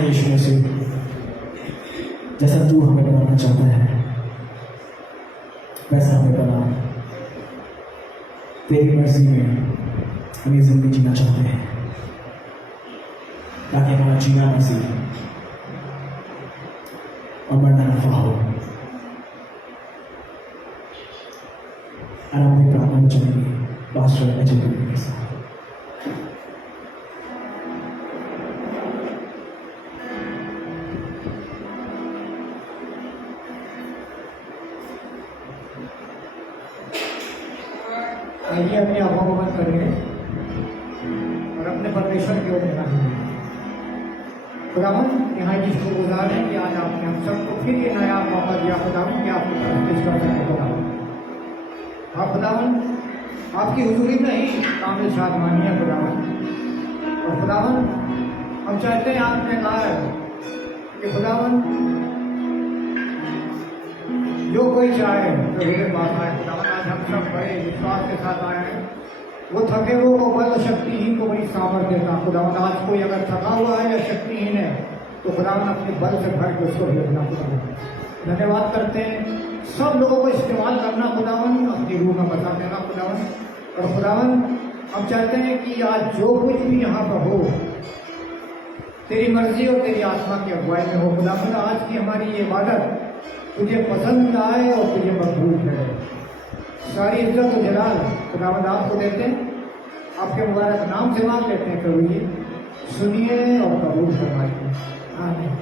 हाँ यीशु मसीह, जैसा तू हमें बनाना चाहता है वैसा हमें बना। तेरी मर्जी में हम ये जिंदगी जीना चाहते हैं ताकि हमारा जीना मसीह और मरना नफा हो। और हम प्रार्थना में चलेंगे पास्टर अजय के साथ। आइए अपने आंखों को बंद करेंगे और अपने परमेश्वर की ओर ध्यान देंगे। खुदावन, यहाँ जिसको गुजार है कि आज आपने हम सबको फिर ये नया मौका दिया खुदावन कि आपको प्रैक्टिस कर सकें खुदावन। आप खुदावन आपकी हुजूरी में ही कामिल शादमानी है खुदावन। और खुदावन हम चाहते हैं, आपने कहा है कि खुदावन जो कोई चाहे तो मेरे पास आए खुदावन। आज हम सब बड़े विश्वास के साथ आए हैं। वो थके हुए को बल शक्तिहीन को बड़ी सामर्थ्य देता खुदावन। आज कोई अगर थका हुआ है या शक्तिहीन है तो खुदावन अपने बल से भर के उसको भेजना खुदावन। धन्यवाद करते हैं, सब लोगों को इस्तेमाल करना खुदावन, अपनी रूह में बता देना खुदावन। और खुदावन हम चाहते हैं कि आज जो कुछ भी यहाँ पर हो तेरी मर्जी और तेरी आत्मा की अगुवाई में हो खुदावन। आज की हमारी ये इबादत तुझे पसंद आए और तुझे मकबूल है। सारी इज्जत और जलाल खुदावंद आपको देते हैं, आपके मुबारक नाम से मांग लेते हैं। प्रभु जी सुनिए और कबूल फरमाइए। आमीन।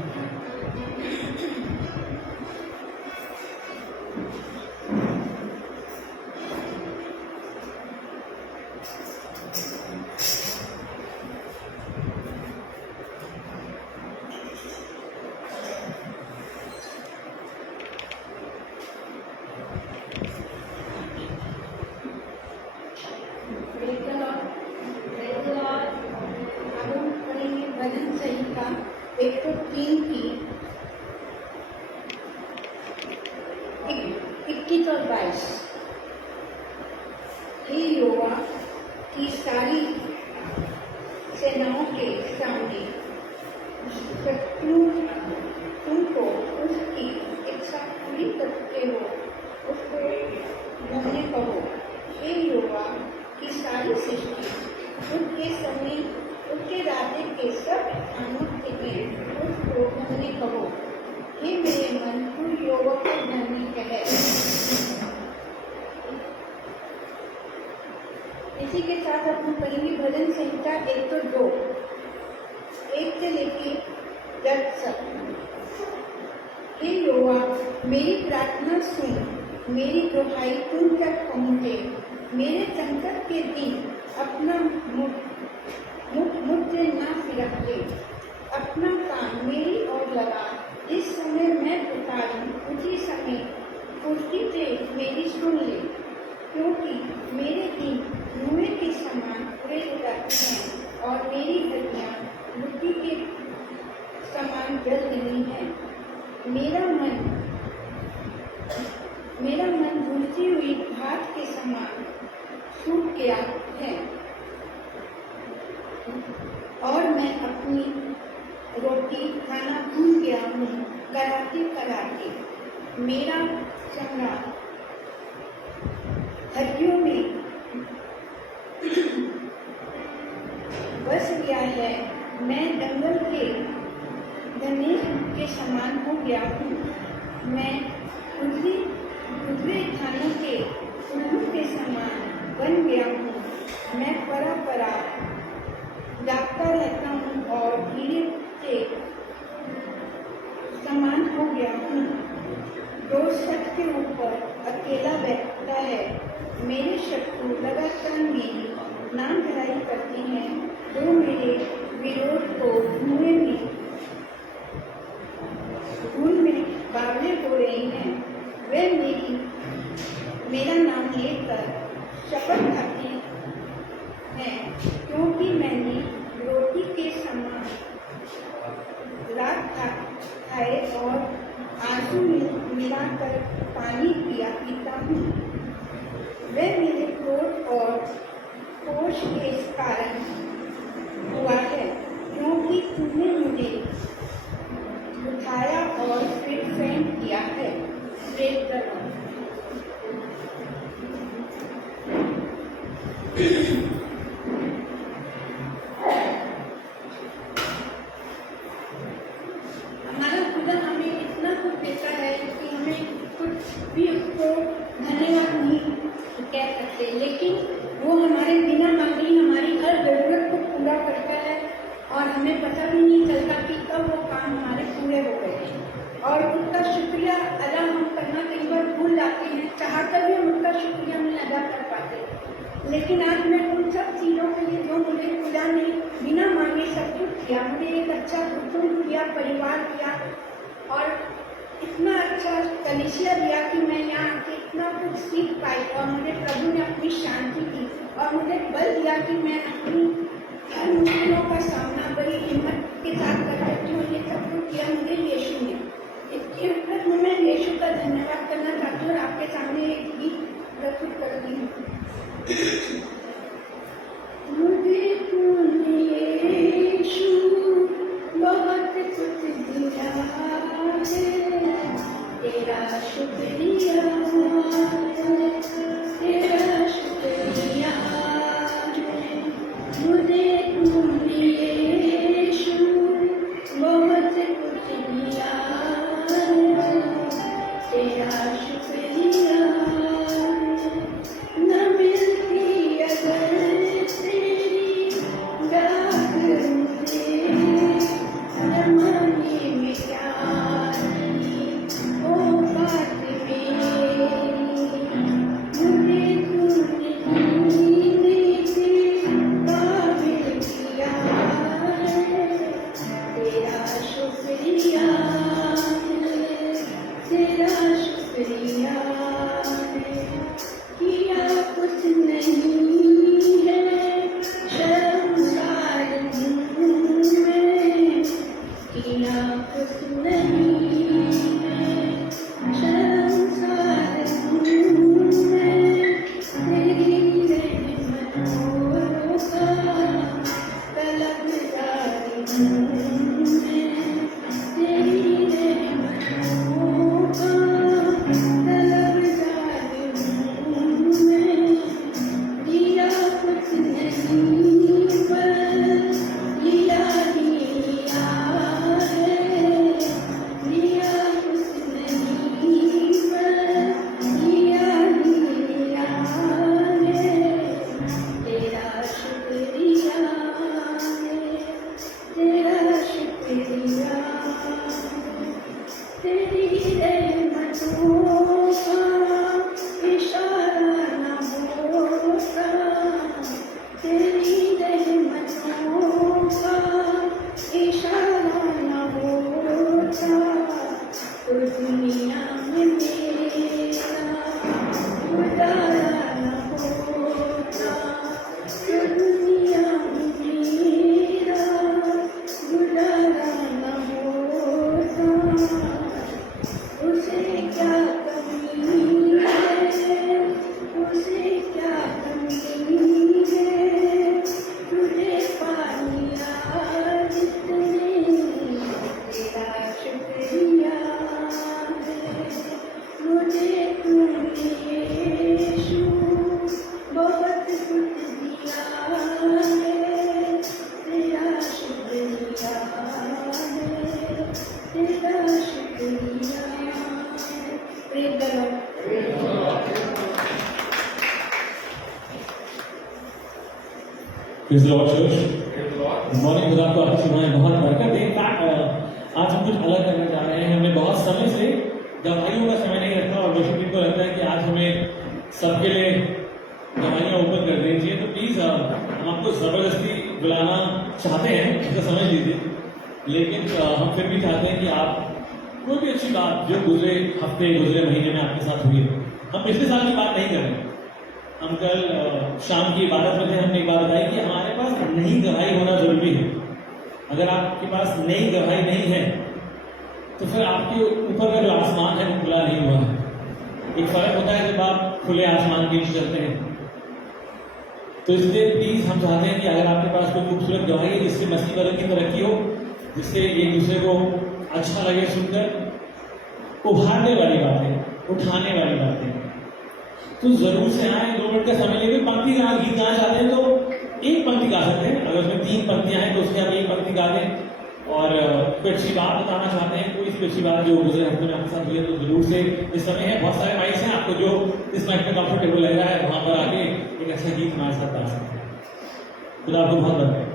भजन संहिता 103 की 21 और 22। हे यहोवा की सारी सेनाओं के सामने शत्रु तुमको उसकी इच्छा पूरी करते हो उसको भूलने कहो। हे यहोवा की सारी सृष्टि उसके समय उसके राज्य के सब स्थानों के लिए उसको भूलने कहो। हे मेरे मन तू यहोवा को धन्य कहे। इसी के साथ हम पढ़ेंगे भजन संहिता 102 1 से लेके 10 तक। हे यहोवा मेरी प्रार्थना सुन, मेरी दुहाई तुम तक पहुँचे। मेरे संकट के दिन अपना मुझसे ना फिरकते, अपना कान मेरी ओर लगा। जिस समय मैं पुकारूं उसी समय फुर्ती से मेरी सुन ले, क्योंकि मेरे दिन धुएं के समान उड़े जाते हैं और मेरी हड्डियां मिट्टी के समान जल रही हैं। मेरा मन भूलती हुई भात के समान सूख गया है और मैं अपनी रोटी खाना भूल गया हूँ। कराते कराते मेरा चमड़ा हड्डियों में बस गया है। मैं जंगल के घने के समान हो गया हूँ। मैं खुदरे खाने के उल्लू के समान बन गया हूँ। मैं परा जागता रहता हूँ और कीड़े के समान हो गया हूँ। जो छत के ऊपर अकेला बैठता है। मेरे शत्रु लगातार मेरी नाम चढ़ाई करती हैं। जो मेरे विरोध को धूल में बावले हो रही हैं। वे मेरा नाम लेकर शपथ खाती हैं, क्योंकि मैंने रोटी के समान रात खाए और आंसू मिलाकर पानी पीता हूँ। वे मेरे क्रोध और कोष के कारण हुआ है, क्योंकि तुमने मुझे भी उसको धन्यवाद नहीं कह सकते, लेकिन वो हमारे बिना मांगे ही हमारी हर ज़रूरत को पूरा करता है और हमें पता भी नहीं चलता कि कब वो काम हमारे पूरे हो गए हैं। और उसका शुक्रिया अदा हम करना कई बार भूल जाते हैं, चाहकर भी हम उसका शुक्रिया नहीं अदा कर पाते। लेकिन आज मैं उन सब चीज़ों के लिए जो मुझे खुदा ने बिना मांगे सब कुछ किया, मुझे एक अच्छा कुटुंब दिया, परिवार दिया और इतना अच्छा कलिसिया दिया कि मैं यहाँ आके इतना कुछ सीख पाई और मुझे प्रभु ने अपनी शांति दी और मुझे बल दिया कि मैं अपनी हर मुश्किलों का सामना बड़ी हिम्मत के साथ कर सकती हूँ। ये सब कुछ किया मुझे यीशु ने। इसके ऊपर मैं यीशु का धन्यवाद करना चाहती हूँ और आपके सामने एक गीत प्रस्तुत करती हूँ। मुझे तूने यीशु बहुत कुछ दिया है, तेरा शुक्रिया है, तेरा शुक्रिया है। मुझे तूने यीशु बहुत कुछ दिया है, तेरा शुक्रिया है। न मिलती अगर तेरी डाक मुझे जमाने में क्या नहीं ओ बात मेरी। मुझे तूने जीने के काबिल किया है, तेरा शुक्रिया है, तेरा शुक्रिया है। किया कुछ नहीं है शर्मसार हूँ मैं, किया कुछ नहीं है शर्मसार हूँ मैं। तेरी रहमतों का तलबगार हूँ मैं, तेरी रहमतों का तलबगार हूँ मैं। दिया कुछ नहीं पर लिया ही लिया है, लिया कुछ नहीं पर लिया ही लिया है। तेरा शुक्रिया है, तेरा शुक्रिया है। तेरी रहमतों का इशारा न होता, तेरी रहमतों का इशारा न होता, तो दुनिया में मेरा गुजारा न होता, तो दुनिया में मेरा गुजारा न होता। उसे क्या कमी है, उसे क्या कमी है, तुझे पाया जितने, तेरा शुक्रिया है। मुझे तूने यीशु बहुत कुछ दिया है, तेरा शुक्रिया है, तेरा शुक्रिया है। Praise the Lord. Praise the Lord, church. Good morning, खुदा को अच्छी सुनाए, बहुत बरकत है। आज हम कुछ अलग करने जा रहे हैं। हमने बहुत समय से दवाइयों का समय नहीं रखा और वर्षिप को लगता है कि आज हमें सबके लिए दवाइयाँ ओपन कर देनी चाहिए। तो प्लीज हम आपको जबरदस्ती बुलाना चाहते हैं, ऐसा समझ लीजिए, लेकिन हम फिर भी चाहते हैं कि आप कोई भी अच्छी बात जो गुजरे हफ्ते गुजरे महीने में आपके साथ हुई, हम पिछले साल की बात नहीं कर रहे हैं। हम कल शाम की इबादत में थे, हमने एक बात बताई कि हमारे पास नई गवाही होना जरूरी है। अगर आपके पास नई गवाही नहीं है तो फिर आपके ऊपर का जो आसमान है वो खुला नहीं हुआ है। एक फर्क होता है जब आप खुले आसमान के नीचे चलते हैं। तो इसलिए प्लीज हम चाहते हैं कि अगर आपके पास कोई खूबसूरत गवाही है जिससे मसीह वालों की तरक्की हो, जिससे एक दूसरे को अच्छा लगे सुनकर, उभारने वाली बातें, उठाने वाली बातें, तो जरूर से आए। 2 मिनट का समय लेकर पंक्ति गीत गाना चाहते हैं तो एक पंक्ति गा सकते हैं। अगर उसमें 3 पंक्तियां हैं तो उसमें आप एक पंक्ति गा दें और कोई अच्छी बात बताना चाहते हैं, कोई सी अच्छी बात जो गुजरे हफ्ते में आपके साथ हुई है, तो जरूर से इस समय है, बहुत सारे माइक्स हैं, आपको जो इस माइक में कंफर्टेबल लग रहा है वहां पर आके एक अच्छा गीत हमारे साथ गा सकते हैं। खुदा आपको बहुत बधाई।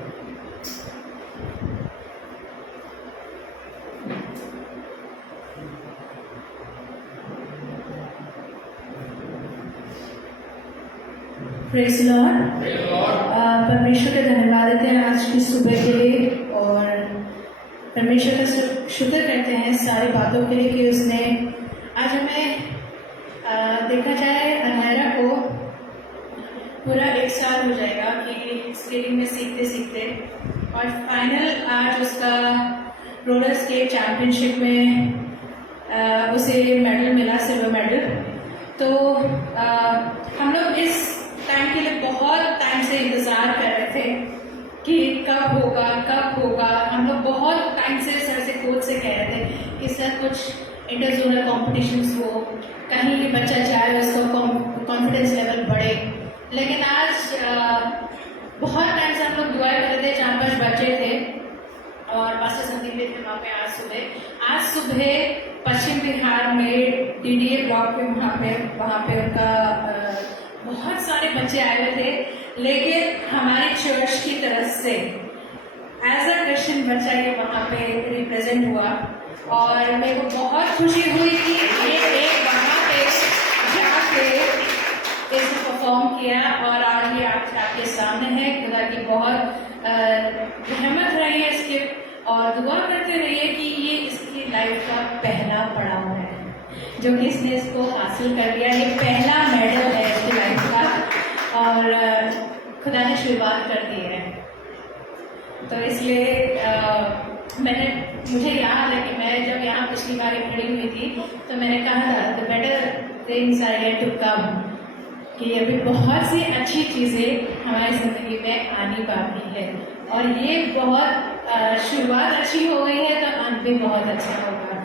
Praise Lord. परमेश्वर का धन्यवाद देते हैं आज की सुबह के लिए, और परमेश्वर का शुक्र करते हैं सारी बातों के लिए कि उसने आज हमें देखा जाए अंधेरा को पूरा 1 साल हो जाएगा कि स्केटिंग में सीखते सीखते, और फाइनल आज उसका रोलर स्केट चैंपियनशिप में उसे मेडल मिला, सिल्वर मेडल। तो हम लोग इस टाइम के लिए बहुत टाइम से इंतजार कर रहे थे कि कब होगा कब होगा। हम लोग बहुत टाइम से सर से कोच से कह रहे थे कि सर कुछ इंटर जोनल कॉम्पिटिशन्स हो, कहीं बच्चा जाए, उसका कॉन्फिडेंस लेवल बढ़े। लेकिन आज बहुत टाइम से हम लोग दुआ कर रहे थे, 4-5 बच्चे थे और पास्टर संदीप भी थे वहाँ पे। आज सुबह पश्चिम बिहार में डीडीए ब्लॉक में वहाँ पे उनका बहुत सारे बच्चे आए हुए थे, लेकिन हमारी चर्च की तरफ से एज अ क्रिश्चियन बच्चा ये वहाँ पे रिप्रेजेंट हुआ, और मेरे को बहुत खुशी हुई कि ये एक वहाँ पे जाके इसने परफॉर्म किया, और आज ये आपके सामने है। खुदा की बहुत रहमत रही है इसके, और दुआ करते रहिए कि ये इसकी लाइफ का पहला पड़ाव है जो कि इसने इसको हासिल कर लिया। ये पहला मेडल है इसकी लाइफ का, और खुदा ने शुरुआत कर दी है। तो इसलिए मुझे याद है कि मैं जब यहाँ पिछली बार खड़ी हुई थी तो मैंने कहा था the better things are yet to come, कि अभी बहुत सी अच्छी चीज़ें हमारी ज़िंदगी में आनी बाकी है, और ये बहुत शुरुआत अच्छी हो गई है तो अंत भी बहुत अच्छा होगा।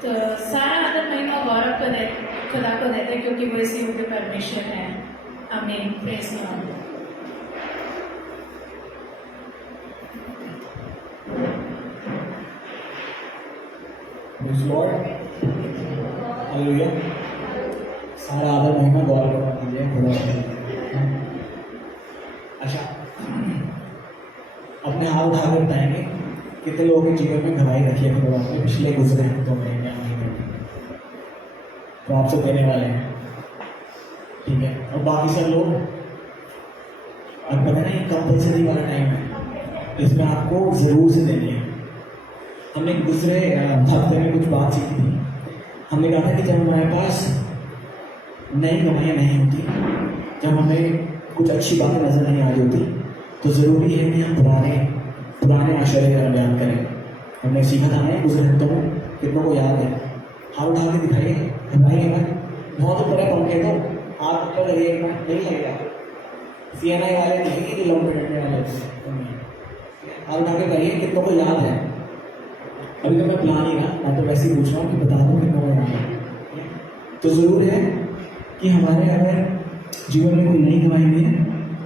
तो सारा आदर महिमा गौरव को खुदा को देते हैं, क्योंकि वो इसी युग परमेश्वर है। आमीन। Praise Lord. Praise Lord. Hallelujah. सारा आदर महिमा गौरव को दीजिए खुदा को। अच्छा, अपने हाथ उठा कर बताएंगे कितने लोगों के जीवन में घबराई रखी है खुदा ने पिछले गुजरे हफ्तों में या महीने में, तो आपसे देने वाले हैं, ठीक है। और बाकी सब लोग, अब पता नहीं कंपल्सरी वाला टाइम है, इसमें आपको जरूर से देनी है। हमने गुजरे हफ्ते में कुछ बात सीखी थी। हमने कहा था कि जब हमारे पास नई कमाइयाँ नहीं होती, जब हमें कुछ अच्छी बातें नजर नहीं आ रही होती, तो ज़रूरी है कि हम पुराने आश्चर्य का बयान करें। हमने सीखा था ना गुजरे हफ्तों में, कितनों को याद है? हाथ उठा के दिखाइए, घबराइए मत। बहुत ऊपर है पंखे, तो हाथ ऊपर लगे, नहीं लगेगा। CNI वाले नहीं कि लंबे डंडे वाले, हाथ उठा के कहिए कितनों को याद है। अभी तो मैं प्लान ही ना, मैं तो वैसे ही पूछ रहा हूँ कि बता दो कितनों को याद है। तो ज़रूर है कि हमारे अगर जीवन में कोई नई कमाई नहीं है,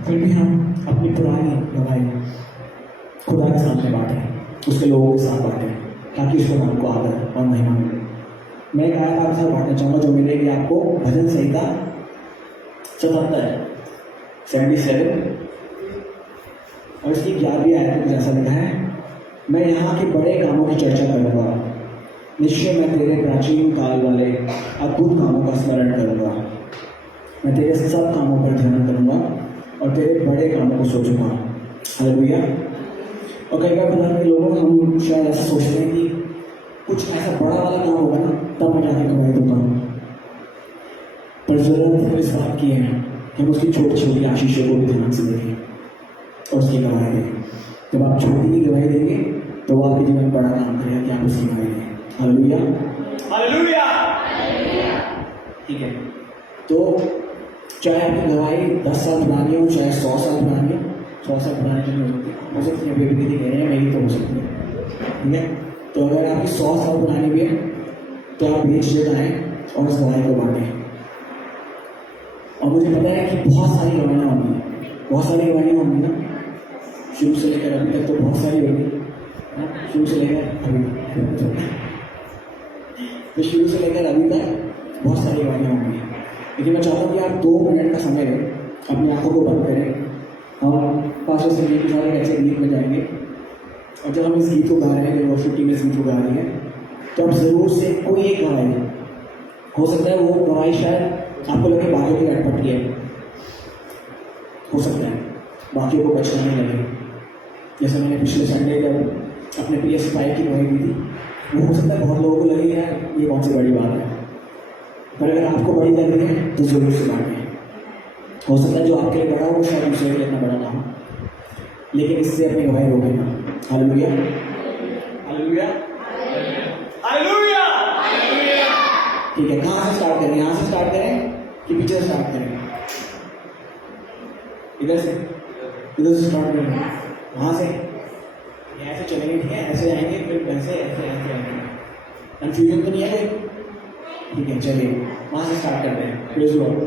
फिर भी हम अपनी पुरानी कमाई खुदा के सामने बांटें, उसके लोगों के साथ बांटें, ताकि उसके नाम को आदर और महिमा मिले। मैं एक आयत आपके साथ बांटना चाहूँगा जो मिलेगी आपको भजन संहिता 77 और इसकी 11वीं आयत में जैसा लिखा है, मैं यहाँ के बड़े कामों की चर्चा करूँगा, निश्चय मैं तेरे प्राचीन काल वाले अद्भुत कामों का स्मरण करूँगा। मैं तेरे सब कामों पर ध्यान करूँगा और तेरे बड़े कामों को सोचूंगा। हालेलुया। और कई बार खुदा के लोगों हम शायद ऐसा सोचते हैं कि कुछ ऐसा बड़ा वाला काम होगा ना तब मैं जाके कमाई दूंगा, पर जरूरत इस बात की है कि हम उसकी छोटी छोटी आशीषों को भी ध्यान से देखें और उसकी गवाही दें। जब आप छोटी की गवाही देंगे तो वो आपके जीवन में बड़ा काम करेगा कि आप उसकी गवाही दें। Hallelujah, hallelujah. ठीक है, तो चाहे आपकी गवाही 10 साल पुरानी हो, चाहे 100 साल पुरानी हो, 100 साल पुरानी की हो सकती है, बेबी दीदी कह रहे हैं, मेरी तो हो सकती है, ठीक है। तो अगर आपकी 100 साल पुरानी भी है तो आप बेच देता है और उस गवाही को बांटें। और मुझे पता है कि बहुत सारी गवाहियाँ होंगी, बहुत सारी गवाहियाँ होंगी ना, शुरू से लेकर अभी तक तो बहुत सारी होगी, शुरू से लेकर अभी तो शुरू से लेकर अभी तक बहुत सारी गवाहियाँ होंगी, लेकिन मैं चाहता हूँ कि आप 2 मिनट का समय लें, अपनी आंखों को बंद करें। हम पास्टर संगीत के साथ एक ऐसे गीत में जाएंगे, और जब हम इस गीत को गा रहे हैं, जब वर्शिप टीम इस गीत को गा रही है, तो आप ज़रूर से कोई एक गवाही, हो सकता है वो गवाही शायद आपको लगे बातों की अटपटी है, हो सकता है बाकियों को बचना नहीं लगे। जैसे मैंने पिछले संडे जब अपने PS5 की गवाही दी थी, वो हो सकता है बहुत लोगों को लगे यार ये कौन सी बड़ी बात है, पर अगर आपको बड़ी लग रही है तो ज़रूर से बांटें। हो सकता है जो आपके लिए बड़ा हो शायद दूसरे के लिए इतना बड़ा ना हो, लेकिन इससे अपनी गवाही रोके ना। Hallelujah, hallelujah, hallelujah. ठीक है, कहाँ से स्टार्ट करें? यहाँ से स्टार्ट करें कि पीछे से स्टार्ट करें? इधर से स्टार्ट करें, वहाँ से ऐसे चलेंगे, ठीक है, ऐसे आएंगे फिर वैसे ऐसे ऐसे आएंगे। कंफ्यूजन तो नहीं है कोई? ठीक है, चलिए वहाँ से स्टार्ट करते हैं। Praise the Lord.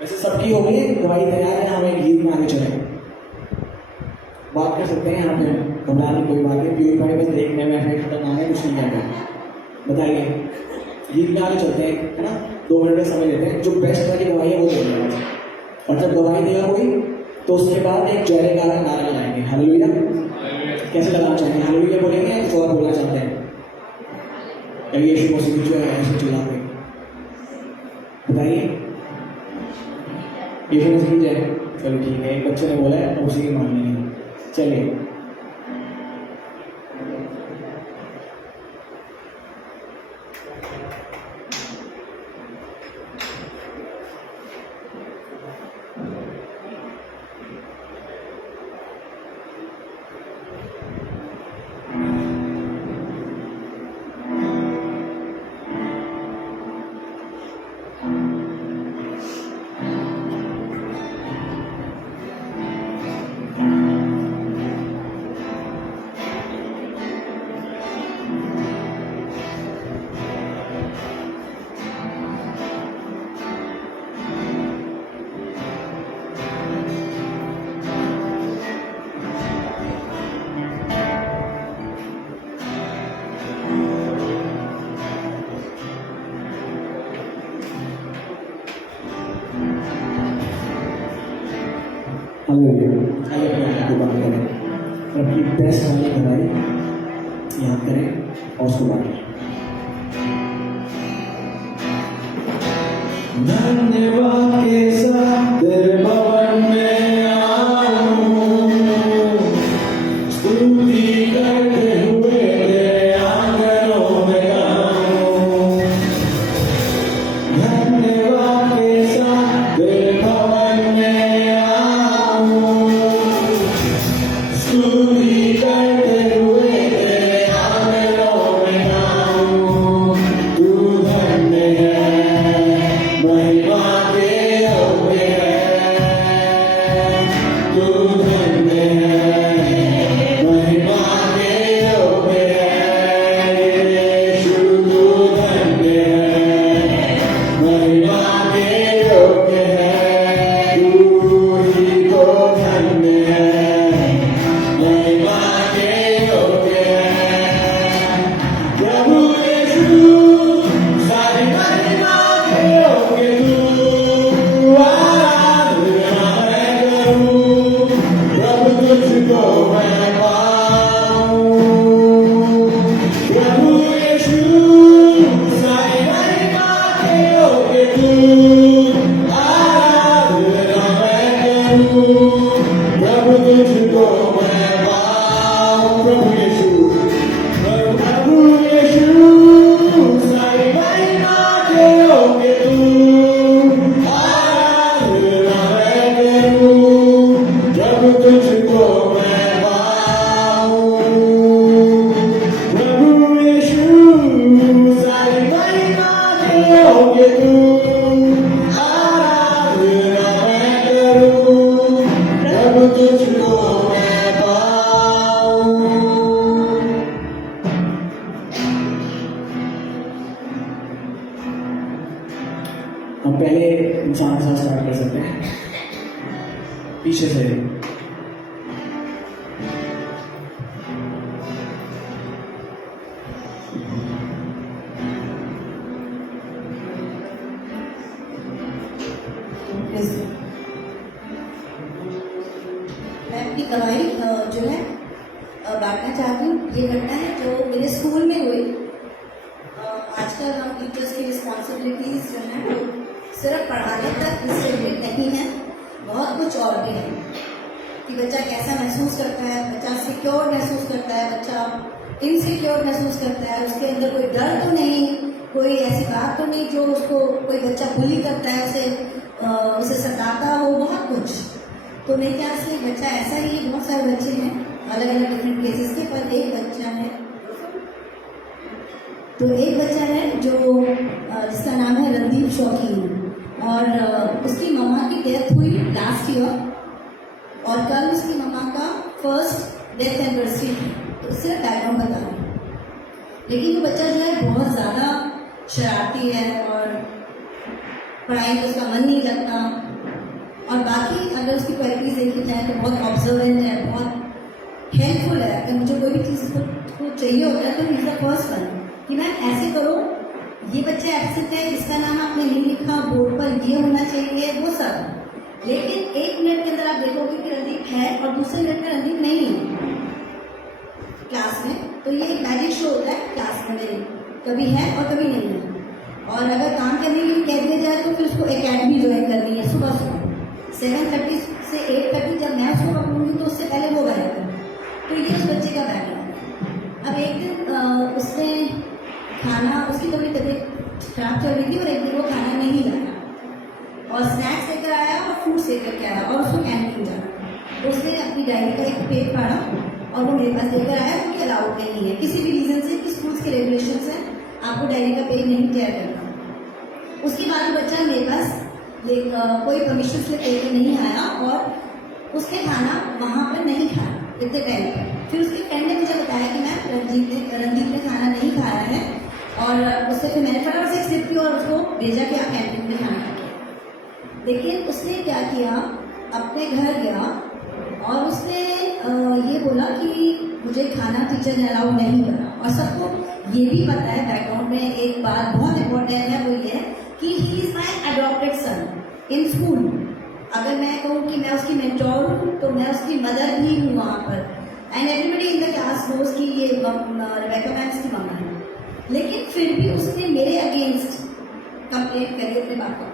वैसे सबकी हो गई गवाही तैयार है, हमें गीत में आगे चलें, बात कर सकते हैं यहाँ पे, घबराने की कोई बात नहीं। प्यूरीफाई बस देखने में है, खतरनाक है, कुछ नहीं कहते। बताइए, गीत में आगे चलते हैं, है ना? 2 मिनट का समय लेते हैं, जो बेस्ट वाली गवाही है वो देंगे, और जब गवाही देगा कोई तो उसके बाद एक जयकार का नारा लगाएंगे। हालेलुया। कैसे लगाना चाहेंगे? हालेलुया बोलेंगे या कुछ और बोलना चाहते हैं? कभी यीशु मसीह जो है ऐसे चिल्लाते, बताइए, यीशु मसीह जय। चलो ठीक है, एक बच्चे ने बोला है उसी की मान लेंगे। चलिए, आइए अपने आप को बात करें और अपनी बेस्ट वाली गवाही याद करें और उसको बांटें। धन्यवाद के साथ तेरे भवन में आऊं, स्तुति करते हुए तेरे आंगनों में गाऊं। धन्यवाद के साथ तेरे भवन में आऊं, स्तुति करते हुए तेरे आंगनों में गाऊं। तू धन्य है, महिमा के योग्य है। तू धन्य है, महिमा के योग्य है। यीशु तू धन्य है, महिमा के योग्य है। तू ही तो धन्य है, महिमा के योग्य है। प्रभु यीशु सारी महिमा के योग्य तू, आराधना मैं करूं, प्रभु तुझको मैं पाऊं। प्रभु यीशु सारी महिमा के योग्य तू, आराधना मैं करूं, प्रभु तुझको मैं पाऊं। प्रभु यीशु, प्रभु यीशु सारी महिमा के योग्य तू, आराधना मैं करूं, प्रभु तुझको मैं पाऊं। प्रभु यीशु सारी महिमा के योग्य तू, आराधना मैं करूं, प्रभु तुझको मैं पाऊं। हम पहले इंसान के साथ स्टार्ट कर सकते हैं, पीछे से। मैं अपनी गवाही जो है बांटना चाहती हूँ। ये घटना है जो मेरे स्कूल में हुई। आजकल हम टीचर्स की रिस्पॉन्सिबिलिटीज जो है वो सिर्फ पढ़ाने तक रिस्ट्रिक्टेड नहीं है, बहुत कुछ और भी है कि बच्चा कैसा महसूस करता है, बच्चा सिक्योर महसूस करता है, बच्चा इनसिक्योर महसूस करता है, उसके अंदर कोई डर तो नहीं, कोई ऐसी बात तो नहीं जो उसको कोई बच्चा बुली करता है, उसे सताता हो, बहुत कुछ। तो मेरे ख्याल से बच्चा ऐसा ही, बहुत सारे बच्चे हैं अलग अलग डिफरेंट केसेस के, पर एक बच्चा है, तो एक बच्चा है जो जिसका नाम है रणदीप शौकीन, और उसकी मम्मा की डेथ हुई लास्ट ईयर, और कल उसकी मम्मा का फर्स्ट डेथ एनिवर्सरी है। तो सिर्फ बैकग्राउंड बता रही हूँ। लेकिन वो बच्चा जो है बहुत ज़्यादा शरारती है और पढ़ाई में उसका मन नहीं लगता, और बाकी अगर उसकी क्वालिटीज देखी जाए तो बहुत ऑब्जर्वेंट है, बहुत हेल्पफुल है। अगर मुझे कोई भी चीज़ को चाहिए होता है तो he is the first one कि मैम ऐसे करो, ये बच्चा एब्सेंट है, इसका नाम आपने नहीं लिखा बोर्ड पर, ये होना चाहिए, वो सब। लेकिन एक मिनट के अंदर आप देखोगे कि रणदीप है और दूसरे मिनट में रणदीप नहीं है क्लास में। तो ये एक मैजिक शो होता है क्लास में, कभी है और कभी नहीं है। और अगर काम करने के लिए कह दिया जाए तो फिर उसको एकेडमी ज्वाइन करनी है सुबह सुबह 7:30 से 8:30, जब मैं उसको पकड़ूंगी तो उससे पहले वो आएगा। तो ये उस बच्चे का बैकग्राउंड है। अब एक दिन उसने खाना, उसकी थोड़ी तबीयत खराब चल रही थी और एक दिन वो खाना नहीं लाया और स्नैक्स लेकर आया और फ्रूट्स लेकर के आया और उसको कैंटीन जाना। तो उसने अपनी डायरी का एक पेज फाड़ा और वो मेरे पास लेकर आया, क्योंकि अलाउड नहीं है किसी भी रीजन से कि स्कूल्स के रेगुलेशन है आपको डायरी का पेज नहीं तैयार करना। उसके बाद वो बच्चा मेरे पास कोई परमिशन से लेकर नहीं आया और उसने खाना वहाँ पर नहीं खाया इतने टाइम पर। फिर उसके फ्रेंड ने मुझे बताया कि मैम रणदीप ने खाना नहीं खाया है, और उससे फिर मैंने फटाफट से स्लिप की और उसको भेजा कि आप कैंटीन में खाना खाइए। लेकिन उसने क्या किया, अपने घर गया और उसने ये बोला कि मुझे खाना टीचर ने अलाउ नहीं करा। और सबको ये भी पता है बैकग्राउंड में एक बात बहुत इंपॉर्टेंट है, वो ये है कि he is my adopted son in school. अगर मैं कहूँ कि मैं उसकी मेंटोर हूँ तो मैं उसकी मदर भी हूँ वहाँ पर, and everybody in the class knows कि ये रेबेका मैम की मम्मा है। लेकिन फिर भी उसने मेरे अगेंस्ट कंप्लेंट करी अपने पापा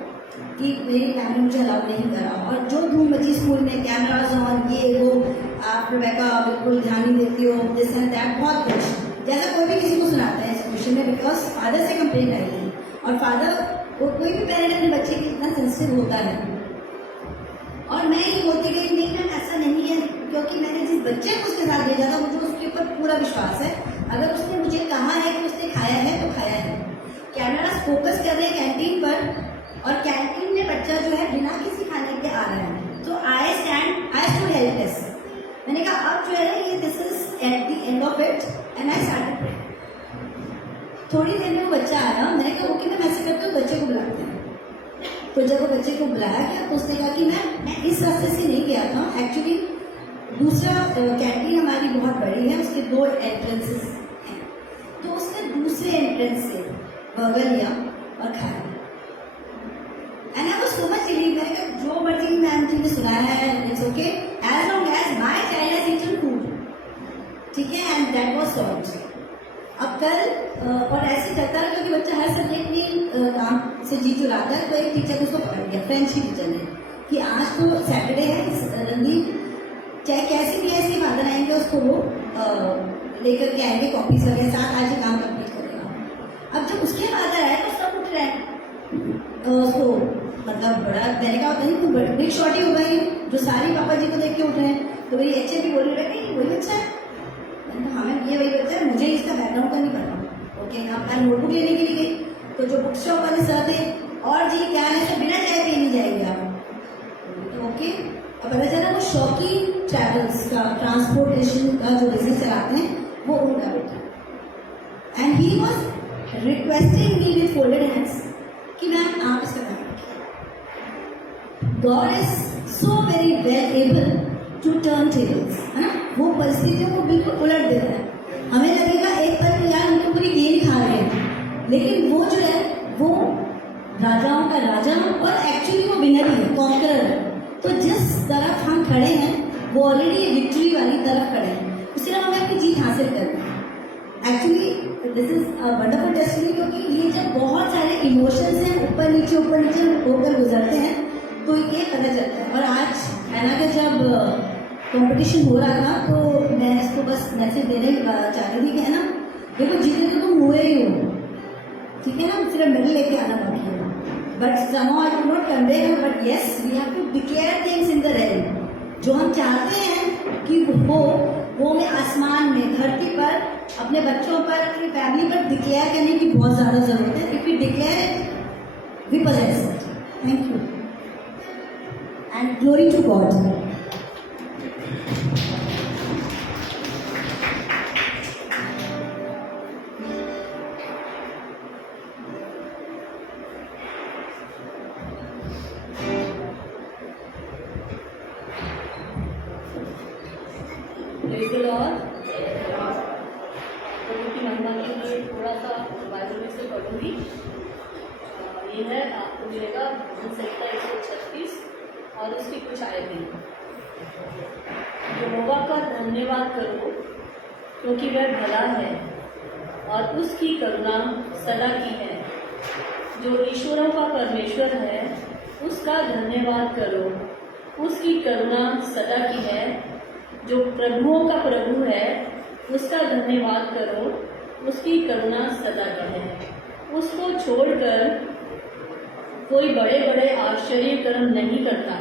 कि मेरी फैमिली मुझे अलाउ नहीं करा, और जो धूम मची स्कूल में, कैमराज ऑन, ये वो, आप रेबेका बिल्कुल ध्यान नहीं देती हो, दिस एंड दैट, बहुत कुछ जैसा कोई भी किसी को सुनाता है सिचुएशन में। बिकॉज फादर से कंप्लेंट आई थी, और फादर कोई भी पेरेंट अपने बच्चे के इतना सेंसिटिव होता है। और मैं ये बोलती गई नहीं मैम ऐसा नहीं है, क्योंकि मैंने जिस बच्चे को उसके साथ भेजा था मुझे उसके ऊपर पूरा विश्वास है। अगर उसने मुझे कहा है कि उसने खाया है तो खाया है। कैमरास फोकस कर रहे हैं कैंटीन पर, और कैंटीन में बच्चा जो है बिना किसी खाने के आ रहा है। तो आई स्टूड हेल्पलेस। मैंने कहा अब जो है ये this is at the end of it, and I started praying. थोड़ी देर में वो बच्चा आया, मैंने कहा ओके मैम ऐसे करते हो, बच्चे को बुलाते हैं। तो जब वो बच्चे को बुलाया गया तो उसने कहा कि मैं इस रास्ते से नहीं गया था, एक्चुअली दूसरा कैंटीन हमारी बहुत बड़ी है, उसके 2 एंट्रेंसेस हैं। तो उसने दूसरे एंट्रेंस से बर्गर लिया और खाया, and I was so much relieved. मैंने कहा जो मर्जी मैम जी ने सुनाया है it's okay, as long as my child has eaten food, ठीक है, एंड दैट वाज सॉल्व्ड। अब कल और ऐसे चलता रहा, क्योंकि बच्चा हर सब्जेक्ट में काम से जी चुराता है। तो एक टीचर को उसको पकड़ दिया, फ्रेंच की टीचर ने, कि आज तो सैटरडे है, रणदीप चाहे कैसे भी ऐसे फादर आएंगे उसको वो लेकर के आएंगे कॉपीज वगैरह साथ, आज ये काम कंप्लीट करेगा। अब जब उसके फादर आए तो सब उठ रहे हैं, उसको मतलब बड़ा मैंने कहा होता नहीं बिग शॉट ही हो गई जो सारी पापा जी को देख के उठ रहे हैं। तो मेरी एच भी बोलने लगे वही बच्चा है, हमें ये वही बच्चा है, मुझे इसका बैकग्राउंड का नहीं पता। ओके, आप मैं नोटबुक लेने के लिए गई तो जो बुक शॉप वाले सर थे, और जी क्या है तो बिना चाय पिए नहीं जाएंगे आप। ओके, अब पता चला वो शौकीन ट्रैवल्स का ट्रांसपोर्टेशन का जो बिजनेस चलाते हैं वो उनका बेटा, and he was requesting me with folded hands कि मैम आप इसका ध्यान रखिए। God is so very well able to turn tables, है ना। वो परिस्थितियों को बिल्कुल उलट देता है। हमें लगेगा एक पल यार हमको पूरी गेंद लेकिन वो जो है वो राजाओं का राजा और एक्चुअली वो विनर ही है, कॉन्करर है। तो जिस तरफ हम खड़े हैं वो ऑलरेडी विक्ट्री वाली तरफ खड़े हैं, सिर्फ हमें अपनी जीत हासिल करनी है। Actually this is a wonderful testimony, क्योंकि ये जब बहुत सारे इमोशंस हैं ऊपर नीचे होकर गुजरते हैं तो ये पता चलता है। और आज हैना का जब कंपटीशन हो रहा था तो मैं इसको बस मैसेज देने चाह रही थी कि है ना, देखो जीते तो तुम हुए ही हो, ठीक है ना, सिर्फ मेडल लेके आना बाकी है। But somehow I could not convey her, but yes, we have to declare things in the realm. जो हम चाहते हैं कि वो हमें आसमान में, धरती पर, अपने बच्चों पर, अपनी फैमिली पर डिक्लेयर करने की बहुत ज्यादा जरूरत है। If we declare it, we possess it. Thank you. And glory to God. Praise the Lord. प्रभु की महिमा के लिए थोड़ा सा बाइबल में से पढ़ूंगी। ये है, आपको मिलेगा भजन संहिता 136 और उसकी कुछ आयतें। यहोवा का धन्यवाद करो क्योंकि वह भला है और उसकी करुणा सदा की है। जो ईश्वरों का परमेश्वर है उसका धन्यवाद करो, उसकी करुणा सदा की है। जो प्रभुओं का प्रभु है उसका धन्यवाद करो, उसकी करुणा सदा की है। उसको छोड़कर कोई बड़े बड़े आश्चर्य कर्म नहीं करता,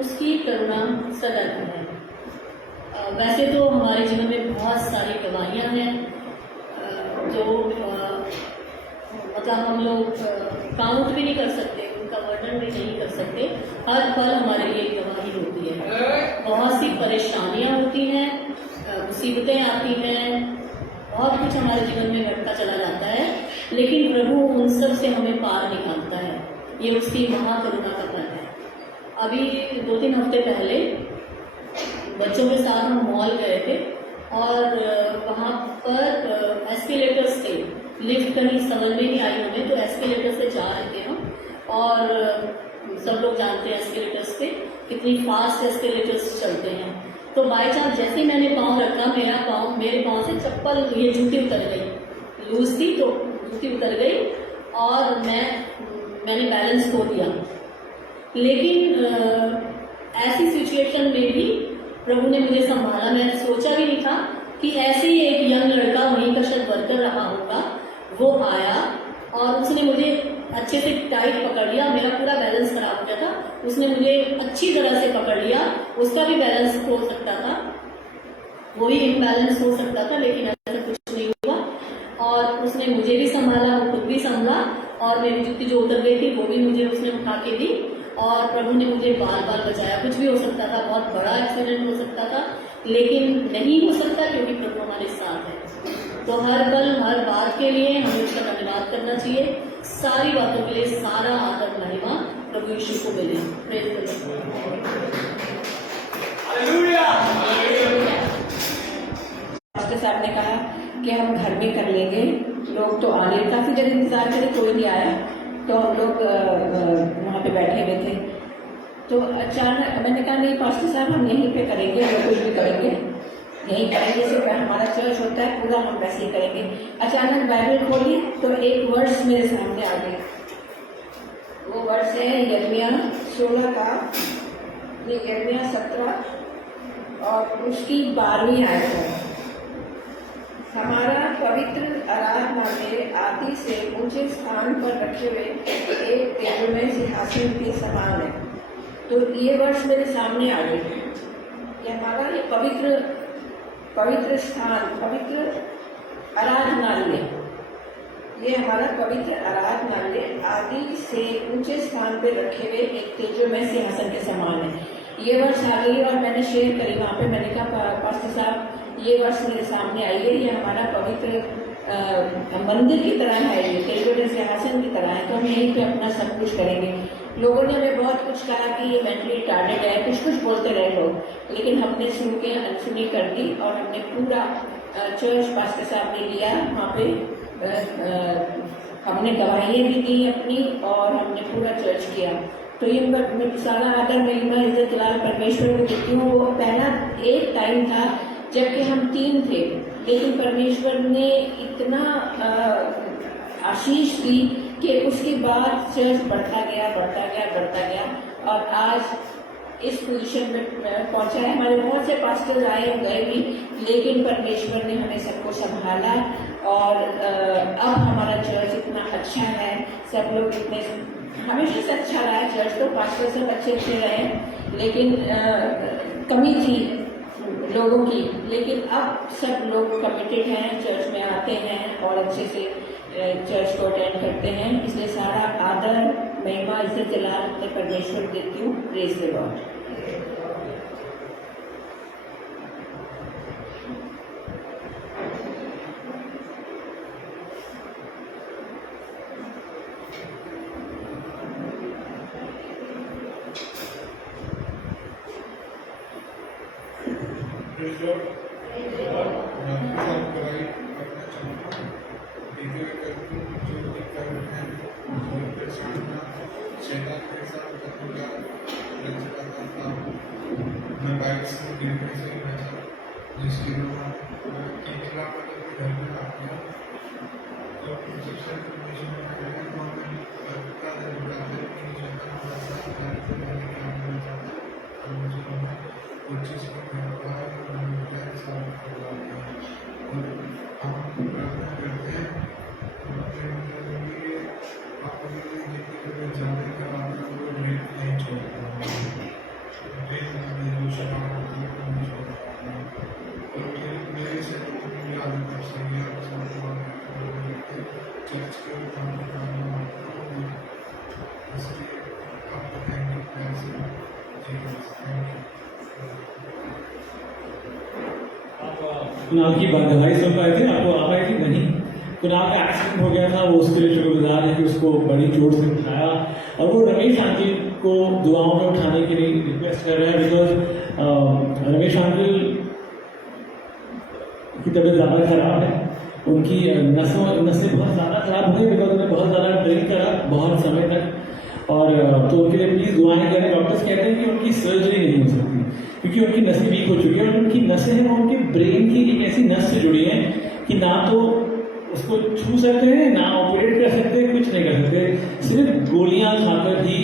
उसकी करुणा सदा की है। वैसे तो हमारे जीवन में बहुत सारी गवाहियाँ हैं जो मतलब हम लोग काउंट भी नहीं कर सकते, उनका वर्णन भी नहीं कर सकते। हर पल हमारे लिए गवाही होती है। बहुत सी परेशानियां होती हैं, मुसीबतें आती हैं, बहुत कुछ हमारे जीवन में घटता चला जाता है, लेकिन प्रभु उन सब से हमें पार निकालता है। ये उसकी महाकरुणा का फल है। अभी 2-3 हफ्ते पहले बच्चों के साथ हम मॉल गए थे और वहाँ पर एस्केलेटर्स थे। लिफ्ट कहीं समझ में नहीं आई हमें, तो एस्केलेटर से जा रहे थे हम। और सब लोग जानते हैं एस्केलेटर्स पे कितनी फास्ट एस्केलेटर्स चलते हैं। तो बाई चांस जैसे ही मैंने पाँव रखा, मेरे पाँव से चप्पल, ये जूती उतर गई। लूज थी तो जूती उतर गई और मैंने बैलेंस खो दिया। लेकिन ऐसी सिचुएशन में भी प्रभु ने मुझे संभाला। मैंने सोचा भी नहीं था कि ऐसे ही एक यंग लड़का, वहीं का शायद वर्कर रहा होगा, वो आया और उसने मुझे अच्छे से टाइट पकड़ लिया। मेरा पूरा बैलेंस खराब हो गया था, उसने मुझे अच्छी तरह से पकड़ लिया। उसका भी बैलेंस हो सकता था, वो भी इम्बैलेंस हो सकता था, लेकिन ऐसा कुछ नहीं हुआ। और उसने मुझे भी संभाला, वो खुद भी संभला और मेरी जूती जो उतर गई थी वो भी मुझे उसने उठा के दी। और प्रभु ने मुझे बार बार बचाया। कुछ भी हो सकता था, बहुत बड़ा एक्सीडेंट हो सकता था, लेकिन नहीं हो सकता क्योंकि प्रभु हमारे साथ है। तो हर पल, हर बात के लिए हमें उसका धन्यवाद करना चाहिए। सारी बातों के लिए सारा आदर महिमा प्रभु यीशु को मिले। Praise the Lord. पास्टर साहब ने कहा कि हम घर में कर लेंगे। लोग तो आने, काफी देर इंतजार करे, कोई नहीं आया, तो हम लोग वहाँ पे बैठे हुए थे। तो अचानक मैंने कहा नहीं पास्टर साहब, हम यहीं पे करेंगे, जो कुछ भी करेंगे यहीं करेंगे। जैसे हमारा चर्च होता है पूरा, हम वैसे ही करेंगे। अचानक बाइबल खोली तो एक वर्ष मेरे सामने आ गया। वो वर्ष है यिर्मयाह 16 का, यिर्मयाह 17 और उसकी 12वीं आयत है। हमारा पवित्र आराधना में आदि से ऊंचे स्थान पर रखे हुए एक तेजोमय सिंहासन के समान है। तो ये वर्ष मेरे सामने आ गए कि हमारा ये पवित्र स्थान, पवित्र आराधनालय, ये हमारा पवित्र आराधनालय आदि से ऊंचे स्थान पर रखे हुए एक तेजोमय सिंहासन के समान है। ये वर्ष आ गई और मैंने शेयर करी वहाँ पे। मैंने कहा पास्टर साहब, ये वर्ष मेरे सामने आई है, ये हमारा पवित्र मंदिर की तरह है, ये तेजोमय सिंहासन की तरह है, तो हम यहीं पे अपना सब कुछ करेंगे। लोगों ने हमें बहुत कुछ कहा कि ये मेंटली रिटार्डेड है, कुछ बोलते रहे लोग, लेकिन हमने सुन के अनसुनी कर दी और हमने पूरा चर्च पास्टर साहब ने लिया। वहाँ पे हमने गवाहियाँ भी दी अपनी और हमने पूरा चर्च किया। तो ये मैं सारा आदर महिमा इज्जत जलाल परमेश्वर को देती हूँ। वो पहला एक टाइम था जबकि हम 3 थे, लेकिन परमेश्वर ने इतना आशीष दी कि उसके बाद चर्च बढ़ता गया और आज इस पोजीशन में पहुंचा है। हमारे बहुत से पास्टर्स आए और गए भी, लेकिन परमेश्वर ने हमें सबको संभाला और अब हमारा चर्च इतना अच्छा है, सब लोग इतने हमेशा से अच्छा रहा है चर्च, तो पास्टर सब अच्छे रहे, लेकिन कमी थी लोगों की, लेकिन अब सब लोग कमिटेड हैं, चर्च में आते हैं और अच्छे से चर्च को अटेंड करते हैं। इसलिए सारा आदर महिमा इज्जत जलाल अपने परमेश्वर देती हूँ। Praise the Lord. कुणाल की बधाई सुन पाए थे, आपको आ पाई थी नहीं? कुणाल का एक्सीडेंट हो गया था, वो उसके लिए शुक्रगुजार है कि उसको बड़ी चोट से उठाया, और वो रमेश अंकल को दुआओं में उठाने के लिए रिक्वेस्ट कर रहे हैं, बिकॉज रमेश अंकल की तबीयत ज़्यादा खराब है, उनकी नसें बहुत ज़्यादा खराब हो गई, बिकॉज उन्होंने बहुत ज़्यादा ड्रिंक करा बहुत समय तक, और तो उनके लिए प्लीज़ दुआएं करें। डॉक्टर्स कहते हैं कि उनकी सर्जरी नहीं हो सकती क्योंकि उनकी नसें वीक हो चुकी है, और उनकी नसें हैं वो उनके ब्रेन की एक ऐसी नस से जुड़ी हैं कि ना तो उसको छू सकते हैं, ना ऑपरेट कर सकते हैं, कुछ नहीं कर सकते, सिर्फ गोलियां खाकर ही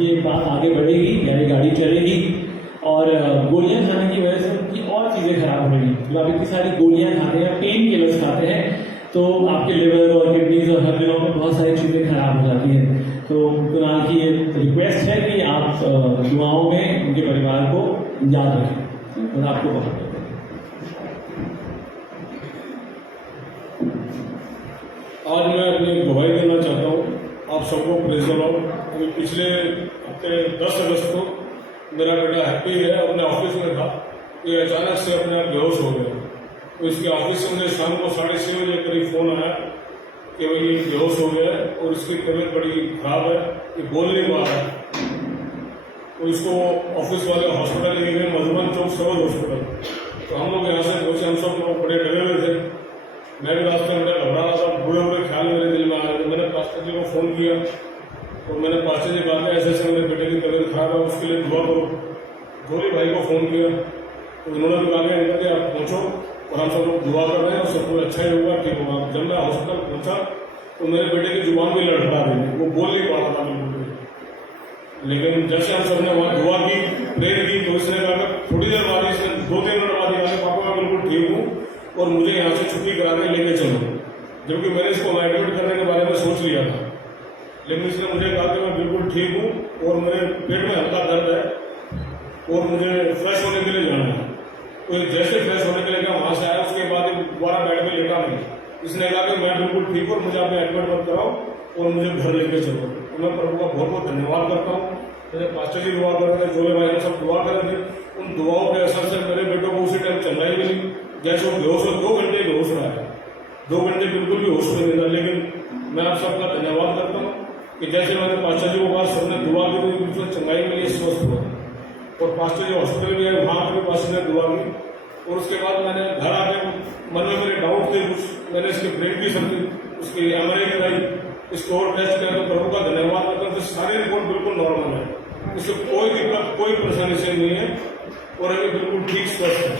ये बात आगे बढ़ेगी, यानी गाड़ी चलेगी, और गोलियां खाने की वजह से उनकी और चीज़ें खराब हो रही हैं। जब आप इतनी सारी गोलियां खाते हैं, पेन किलर्स खाते हैं, तो आपके लिवर और किडनीज और हर दिनों में बहुत सारी चीज़ें खराब हो जाती हैं। तो कुणाल की ये रिक्वेस्ट है कि आप दुआओं में उनके परिवार को याद रखें, और आपको बहुत आज मैं अपनी गवाही देना चाहता हूँ आप सबको। Praise the Lord. अभी पिछले हफ्ते 10 अगस्त को मेरा बेटा हैप्पी है, अपने ऑफिस में था, ये अचानक से अपने आप बेहोश हो गया। तो इसके ऑफिस से मुझे शाम को 6:30 बजे करीब फ़ोन आया कि भाई ये बेहोश हो गया है और इसकी तबीयत बड़ी खराब है, ये बोल नहीं पा रहा है। तो इसको ऑफिस वाले हॉस्पिटल ले गए, मधुबन चौक सिविल हॉस्पिटल। तो हम लोग यहाँ से पहुँचे, हम सब लोग बड़े डरे हुए थे, मैं भी रास्ते में घबरा रहा था, बुरे बुरे ख्याल मेरे दिल में आ रहे थे। मैंने पास्टर जी को फ़ोन किया, तो मैंने पास्टर जी कहा ऐसे ऐसे मेरे बेटे की तबीयत खराब है, उसके लिए दुआ करो। जोरी भाई को फ़ोन किया, तो उन्होंने भी कहा कि आप पहुँचो और हम सब लोग दुआ कर रहे हैं और सब कुछ अच्छा ही होगा, ठीक होगा। जब मैं हॉस्पिटल पहुँचा तो मेरे बेटे की जुबान भी लड़खड़ा रही थी, वो बोल नहीं पा रहा था बिल्कुल भी। लेकिन जैसे हम सब ने वहाँ दुआ की, प्रेयर की, तो उसने कहा थोड़ी देर बाद, इसने 2-3 मिनट बाद कहा पापा मैं बिल्कुल ठीक हूँ और मुझे यहाँ से छुट्टी करा के लेके चलो। जबकि मैंने इसको एडमिट करने के बारे में सोच लिया था, लेकिन इसने मुझे कहा कि मैं बिल्कुल ठीक हूँ और मेरे पेट में हल्का दर्द है और मुझे फ्रेश होने के लिए जाना है। तो जैसे फ्रेश होने के लिए मैं वहाँ से आया, उसके बाद दोबारा बेड में लेटा नहीं। इसने कहा कि मैं बिल्कुल ठीक हूँ, मुझे आपने एडमिट मत कराओ और मुझे घर लेके चलो। तो मैं प्रभु का बहुत बहुत धन्यवाद करता हूँ। मेरे पास्टर जी दुआ कर रहे थे, जोले भाई ने सब दुआ कर रहे थे, उन दुआओं के असर से मेरे बेटों को उसी टाइम चलना ही नहीं। जैसे वो बेहोश हो, 2 घंटे बेहोश रहा है, 2 घंटे बिल्कुल भी होश नहीं था। लेकिन मैं आप सबका धन्यवाद करता हूँ कि जैसे मैंने पास्टर जी को कहा, सबने दुआ की, तो उसमें चंगाई मिली, स्वस्थ हुआ। और पास्टर जी हॉस्पिटल में गए, वहाँ पर पास्टर ने दुआ की, और उसके बाद मैंने घर आके मन में मेरे डाउट थे कुछ, मैंने इसके ब्रेन की सर्जरी उसकी MRI कराई, स्कोर टेस्ट किया, तो प्रभु का धन्यवाद करता हूँ। तो सारी रिपोर्ट बिल्कुल नॉर्मल है, इसमें कोई दिक्कत कोई परेशानी से नहीं है और अभी बिल्कुल ठीक स्वस्थ है।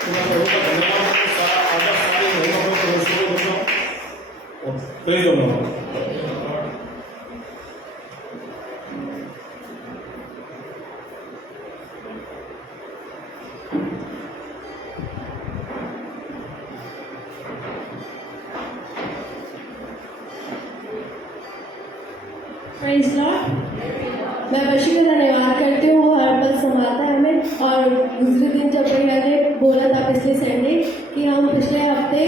तो मैं प्रभु का धन्यवाद करता हूँ, सारा आदर सारे महिमा को परमेश्वर को देता हूँ और praise the Lord. Praise Lord. मैं बशी का धन्यवाद करती हूँ, वो हर पल संभालता है हमें। और दूसरे दिन जब भैया ने बोला था पिछले संडे कि हम पिछले हफ्ते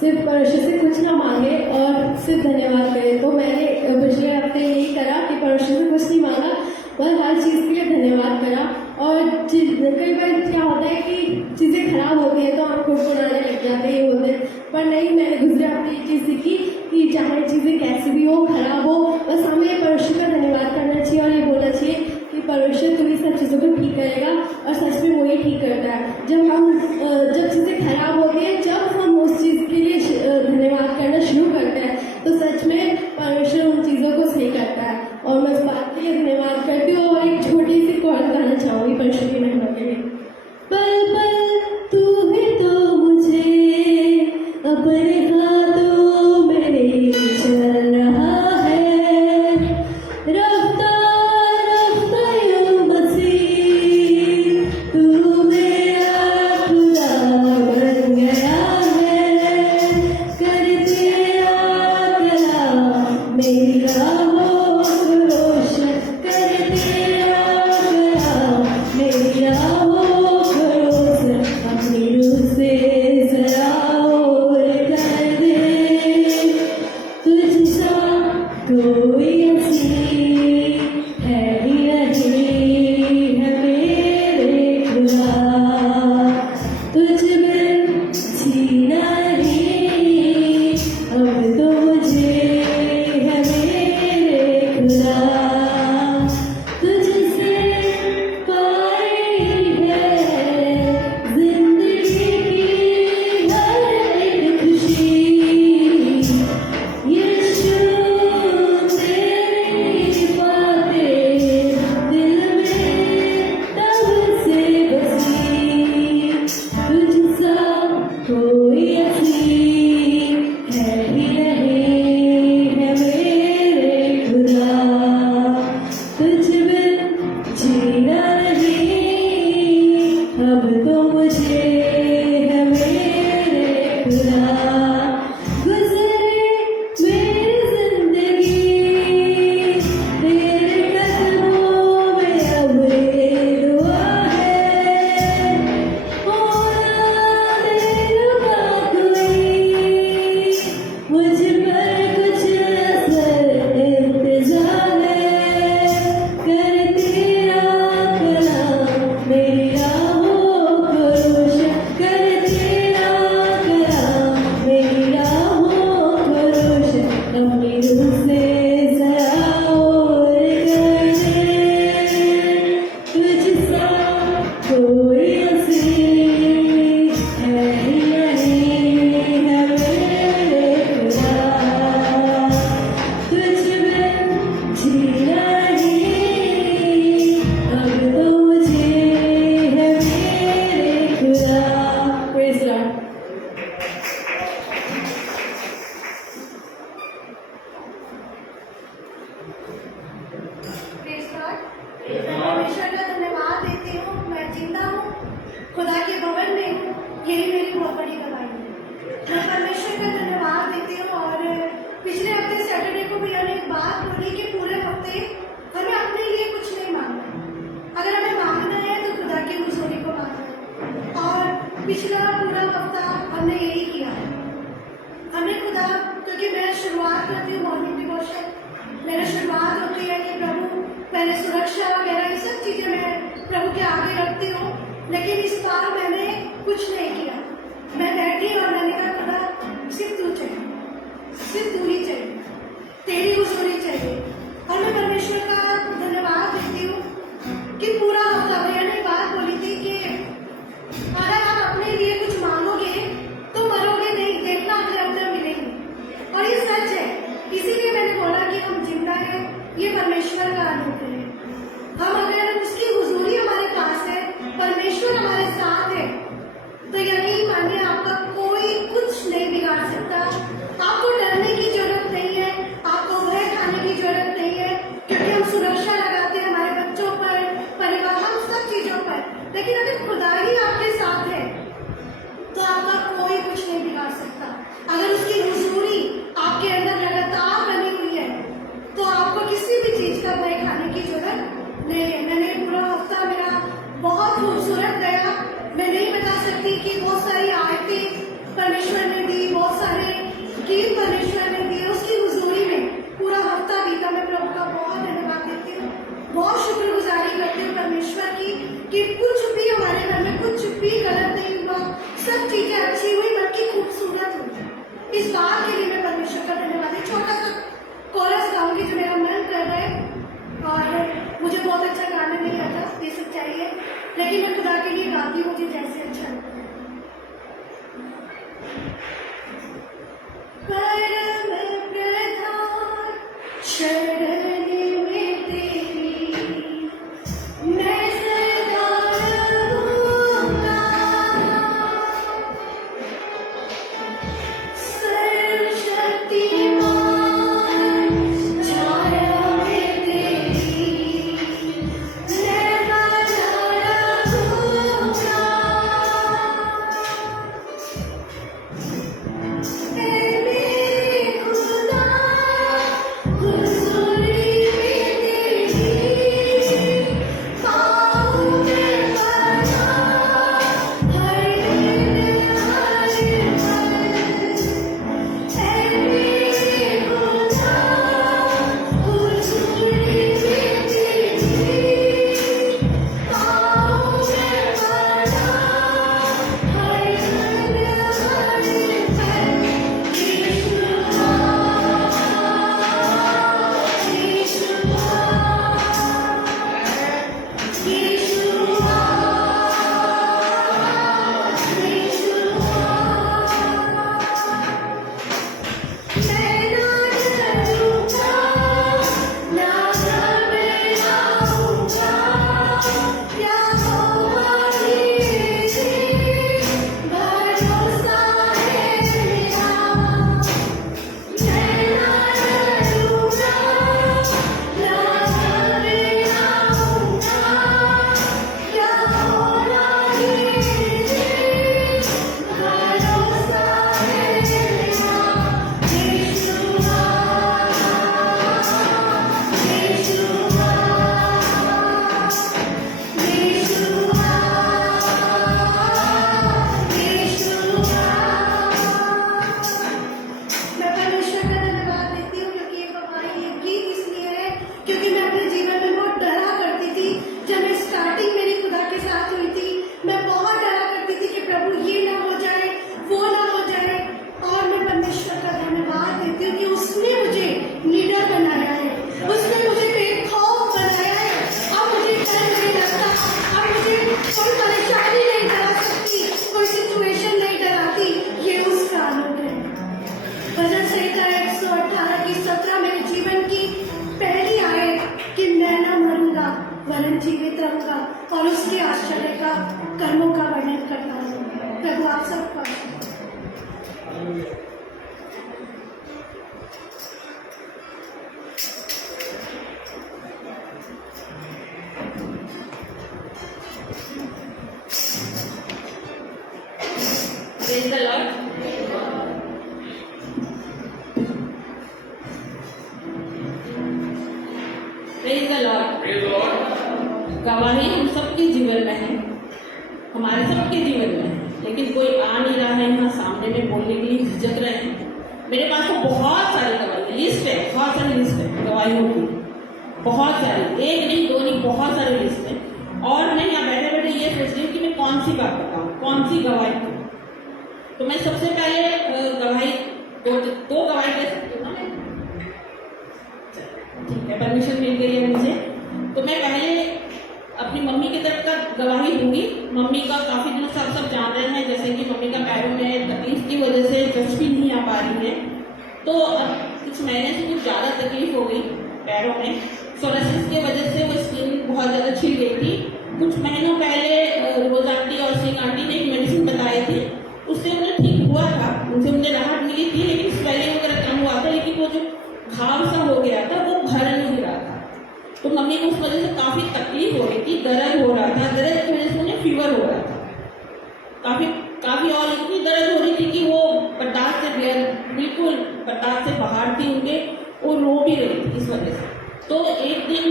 सिर्फ परमेश्वर से कुछ ना मांगे और सिर्फ धन्यवाद करें, तो मैंने पिछले हफ्ते यही करा कि परमेश्वर से कुछ नहीं मांगा, बस हर चीज़ के लिए धन्यवाद करा। और कई बार क्या होता है कि चीज़ें खराब होती हैं तो हम खुद बनाने लग जाते हैं, होते हैं, पर नहीं, मैंने दूसरे हफ्ते ये चीज़ सीखी कि चाहे चीज़ें कैसी भी हो, खराब हो, बस हमें परमेश्वर का धन्यवाद करना चाहिए और ये बोलना चाहिए कि परमेश्वर तुम्हें सब चीज़ों को ठीक करेगा, और सच में वो ही ठीक करता है। जब चीज़ें खराब होती हैं, जब हम उस चीज़ के लिए धन्यवाद करना शुरू करते हैं, तो सच में परमेश्वर उन चीज़ों को सही करता है। और मैं इस बात के लिए धन्यवाद करती हूँ और एक छोटी सी कॉल करना चाहूँगी परमेश्वर की महिमा के लिए। पल पल तू ही तो मुझे अपने हाथों में ले चल रहा है, रफ्ता रफ्ता यूं मसीह तू मेरा खुदा बन गया है, कर तेरा कलाम मेरी राहों को रोशन, कर तेरा कलाम मेरी राहों को रोशन, अपनी रूह से सराओर कर दे। तुझसा कोई हंसी है ही नहीं है मेरे खुदा, तुझ बिन जीना नहीं अब तो मुझे है मेरे खुदा, तुझसे पाई है जिंदगी की हर एक खुशी, यीशु तेरी बातें दिल में तब से बसी, तुझसा कोई हंसी है ही नहीं है मेरे खुदा, तुझ बिन जीना नहीं अब तो मुझे है मेरे खुदा, गुजरे मेरी जिंदगी तेरे कदमों में अब ये दुआ है, होना दे रुका कोई मुझ पर कुछ असर इंतजार है, कर तेरा कलाम मेरी राहों को रोशन, कर तेरा कलाम मेरी राहों को रोशन, अपनी रूह से सराओर कर दे। तुझसा कोई हंसी है ही नहीं है मेरे खुदा, तुझ बिन जीना नहीं अब तो मुझे है मेरे खुदा। Praise Lord. Praise God. मैं परमेश्वर का धन्यवाद देती हूँ, मैं जिंदा हूँ, खुदा के भवन में हूँ, यही मेरी बहुत बड़ी गवाही है। मैं परमेश्वर का धन्यवाद देती हूँ। और पिछले हफ्ते सैटरडे को भैया ने एक बात बोली कि पूरे हफ्ते हमें अपने लिए कुछ नहीं मांगना, अगर हमें मांगना है तो खुदा की हुजूरी को मांगना है। और पिछला पूरा हफ्ता हमने यही किया है। हमें खुदा, क्योंकि मैं शुरुआत करती हूँ मॉर्निंग डिवोशन, मेरी शुरुआत होती है कि प्रभु पहले सुरक्षा वगैरह ये सब चीज़ें मैं प्रभु के आगे रखती हूँ, लेकिन इस बार मैंने कुछ नहीं किया। मैं बैठी और मैंने कहा खुदा सिर्फ तू चाहिए, सिर्फ तू ही चाहिए, तेरी हुजूरी चाहिए। और मैं परमेश्वर का धन्यवाद देती हूँ कि पूरा हफ्ता भैया ने बात बोली थी कि अगर आप अपने लिए कुछ मांगोगे तो मरोगे नहीं, देखना अगले हफ्ते मिलेंगे। और ये ये परमेश्वर का अनुग्रह है। हम अगर उसकी हुजूरी हमारे पास है, परमेश्वर हमारे साथ है, तो यकीन मानिए आपका कोई कुछ नहीं बिगाड़ सकता। आपको डरने की जरूरत नहीं है, आपको भय खाने की जरूरत नहीं है, क्योंकि हम सुरक्षा लगाते हैं हमारे बच्चों पर, परिवार, हम सब चीजों पर। लेकिन अगर खुदा ही आपके साथ है तो आपका कोई कुछ नहीं बिगाड़ सकता। अगर उसकी हुजूरी आपके अंदर लगातार बनी हुई है तो आपको किसी भी चीज का भय खाने की जरूरत नहीं है। मैंने पूरा हफ्ता मेरा बहुत खूबसूरत गया। मैं नहीं बता सकती कि बहुत सारी आयतें परमेश्वर ने दी, बहुत सारे गीत परमेश्वर ने दिए, उसकी हुजूरी में पूरा हफ्ता बीता। मैं प्रभु का बहुत धन्यवाद देती हूँ, बहुत शुक्रगुजारी करती हूँ परमेश्वर की कि कुछ भी हमारे घर में कुछ भी गलत नहीं हुआ, सब चीजें अच्छी हुई, बल्कि खूबसूरत हुई। इस बात के लिए मैं परमेश्वर का धन्यवाद है। छोटा सा कोरस गाऊंगी जो मेरा मन कर रहा है, और मुझे बहुत अच्छा गाना नहीं आता, ये सच्चाई है, लेकिन मैं खुदा के लिए गाती हूँ मुझे जैसे अच्छा लगता है। परम प्रधान शरण में तेरी मैं सदा रहूंगा, सर्वशक्तिमान छाया में तेरी मैं बना रहूंगा। वरन जीवित रहूंगा और उसके आश्चर्य का कर्मों का वर्णन करता हूँ। प्रभु आप सबका Praise the Lord. Praise the Lord. गवाही हम सबके जीवन में है, हमारे सबके जीवन में है, लेकिन कोई आ नहीं रहा है यहाँ सामने में बोलने के लिए, झिझक रहे हैं। मेरे पास तो बहुत सारी गवाही लिस्ट है, बहुत सारी लिस्ट है गवाहियों की, बहुत सारी, एक नहीं दो नहीं, बहुत सारी लिस्ट है। और मैं यहाँ बैठे बैठे ये सोच रही हूँ कि मैं कौन सी बात बताऊँ, कौन सी गवाही दूँ। तो मैं सबसे पहले गवाही दो गवाही दे सकती हूँ ना मैं, ठीक है, परमिशन मिल गई है मुझे। तो मैं पहले अपनी मम्मी की तरफ का गवाही दूंगी। मम्मी का काफी दिनों से आप सब जान रहे हैं, जैसे कि मम्मी का पैरों में तकलीफ की वजह से चर्च भी नहीं आ पा रही है, तो अब कुछ महीने से कुछ ज्यादा तकलीफ हो गई। पैरों में सोरासिस की वजह से वो स्किन बहुत ज़्यादा छिल गई थी। कुछ महीनों पहले रोज आंटी और सिंह आंटी ने एक मेडिसिन बताई थी, उससे उन्हें ठीक हुआ था, उनसे उन्हें राहत मिली थी, लेकिन स्वेलिंग वगैरह कम हुआ था, लेकिन वो जो घाव सा हो गया था वो भर नहीं रहा था। तो मम्मी को उस वजह से काफ़ी तकलीफ हो रही थी, दर्द हो रहा था, दर्द की वजह से उन्हें फीवर हो रहा था काफ़ी और इतनी दर्द हो रही थी कि वो बर्दाश्त से बिल्कुल बर्दाश्त से बाहर थी उनके, वो रो भी रही थी इस वजह से। तो एक दिन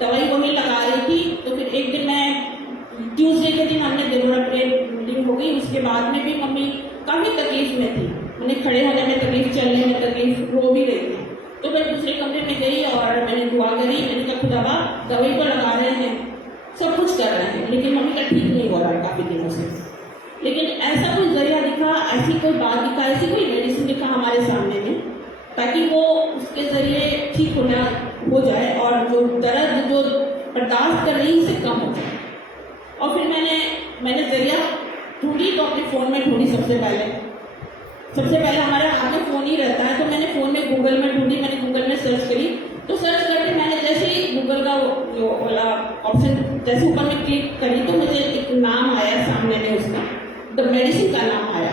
दवाई वही लगा रही थी, तो फिर एक दिन मैं ट्यूसडे के दिन हमने दिनभर प्रेयर मीटिंग हो गई, उसके बाद में भी मम्मी काफ़ी तकलीफ में थी, उन्हें खड़े होने में तकलीफ, चलने में तकलीफ, रो भी रही थी। तो मैं दूसरे कमरे में गई और मैंने दुआ करी, मैंने कहा खुदावा दवाई तो लगा रहे हैं, सब कुछ कर रहे हैं, लेकिन मम्मी का ठीक नहीं हो रहा है काफ़ी दिनों से। लेकिन ऐसा कोई जरिया दिखा, ऐसी कोई बात दिखा, ऐसी कोई मेडिसिन दिखा हमारे सामने में, ताकि वो उसके जरिए ठीक हो जाए और जो दर्द जो बर्दाश्त कर रही उसे कम हो जाए। और फिर मैंने जरिया ढूंढी, तो अपने फ़ोन में ढूंढी। सबसे पहले हमारे हाथ में फ़ोन ही रहता है, तो मैंने फ़ोन में गूगल में ढूंढी, मैंने गूगल में सर्च करी। तो सर्च करके मैंने जैसे ही गूगल का जो वाला ऑप्शन जैसे ऊपर में क्लिक करी, तो मुझे एक नाम आया सामने में, उसका द मेडिसिन का नाम आया,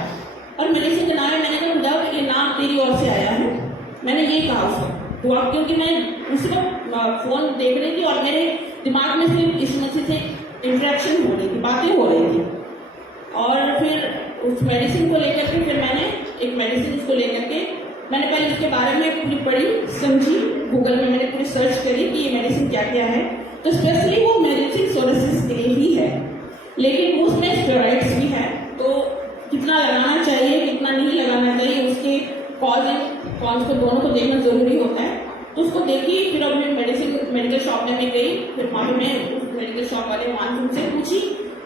और मेडिसिन के नाम में मैंने कहा खुदा ये नाम तेरी ओर से आया है, मैंने ये कहा उसको। तो अब क्योंकि मैं उसी वक्त फ़ोन देख रही थी और मेरे दिमाग में सिर्फ इस मसीह से इंटरेक्शन हो रही थी, बातें हो रही थी। और फिर उस मेडिसिन को लेकर के फिर मैंने एक मेडिसिन उसको लेकर के मैंने पहले उसके बारे में पूरी पढ़ी समझी, गूगल में मैंने पूरी सर्च करी कि ये मेडिसिन क्या क्या है। तो स्पेशली वो मेडिसिन सोरासिस के लिए ही है, लेकिन उसमें स्टेरॉइड्स भी है, तो कितना लगाना चाहिए कितना नहीं लगाना चाहिए, उसके कॉज एंड कॉन्स को दोनों को देखना जरूरी होता है। तो उसको देखी, फिर अब मैं मेडिकल शॉप में मैं गई, फिर वहाँ पर मैं उस मेडिकल शॉप वाले मानसून से पूछी,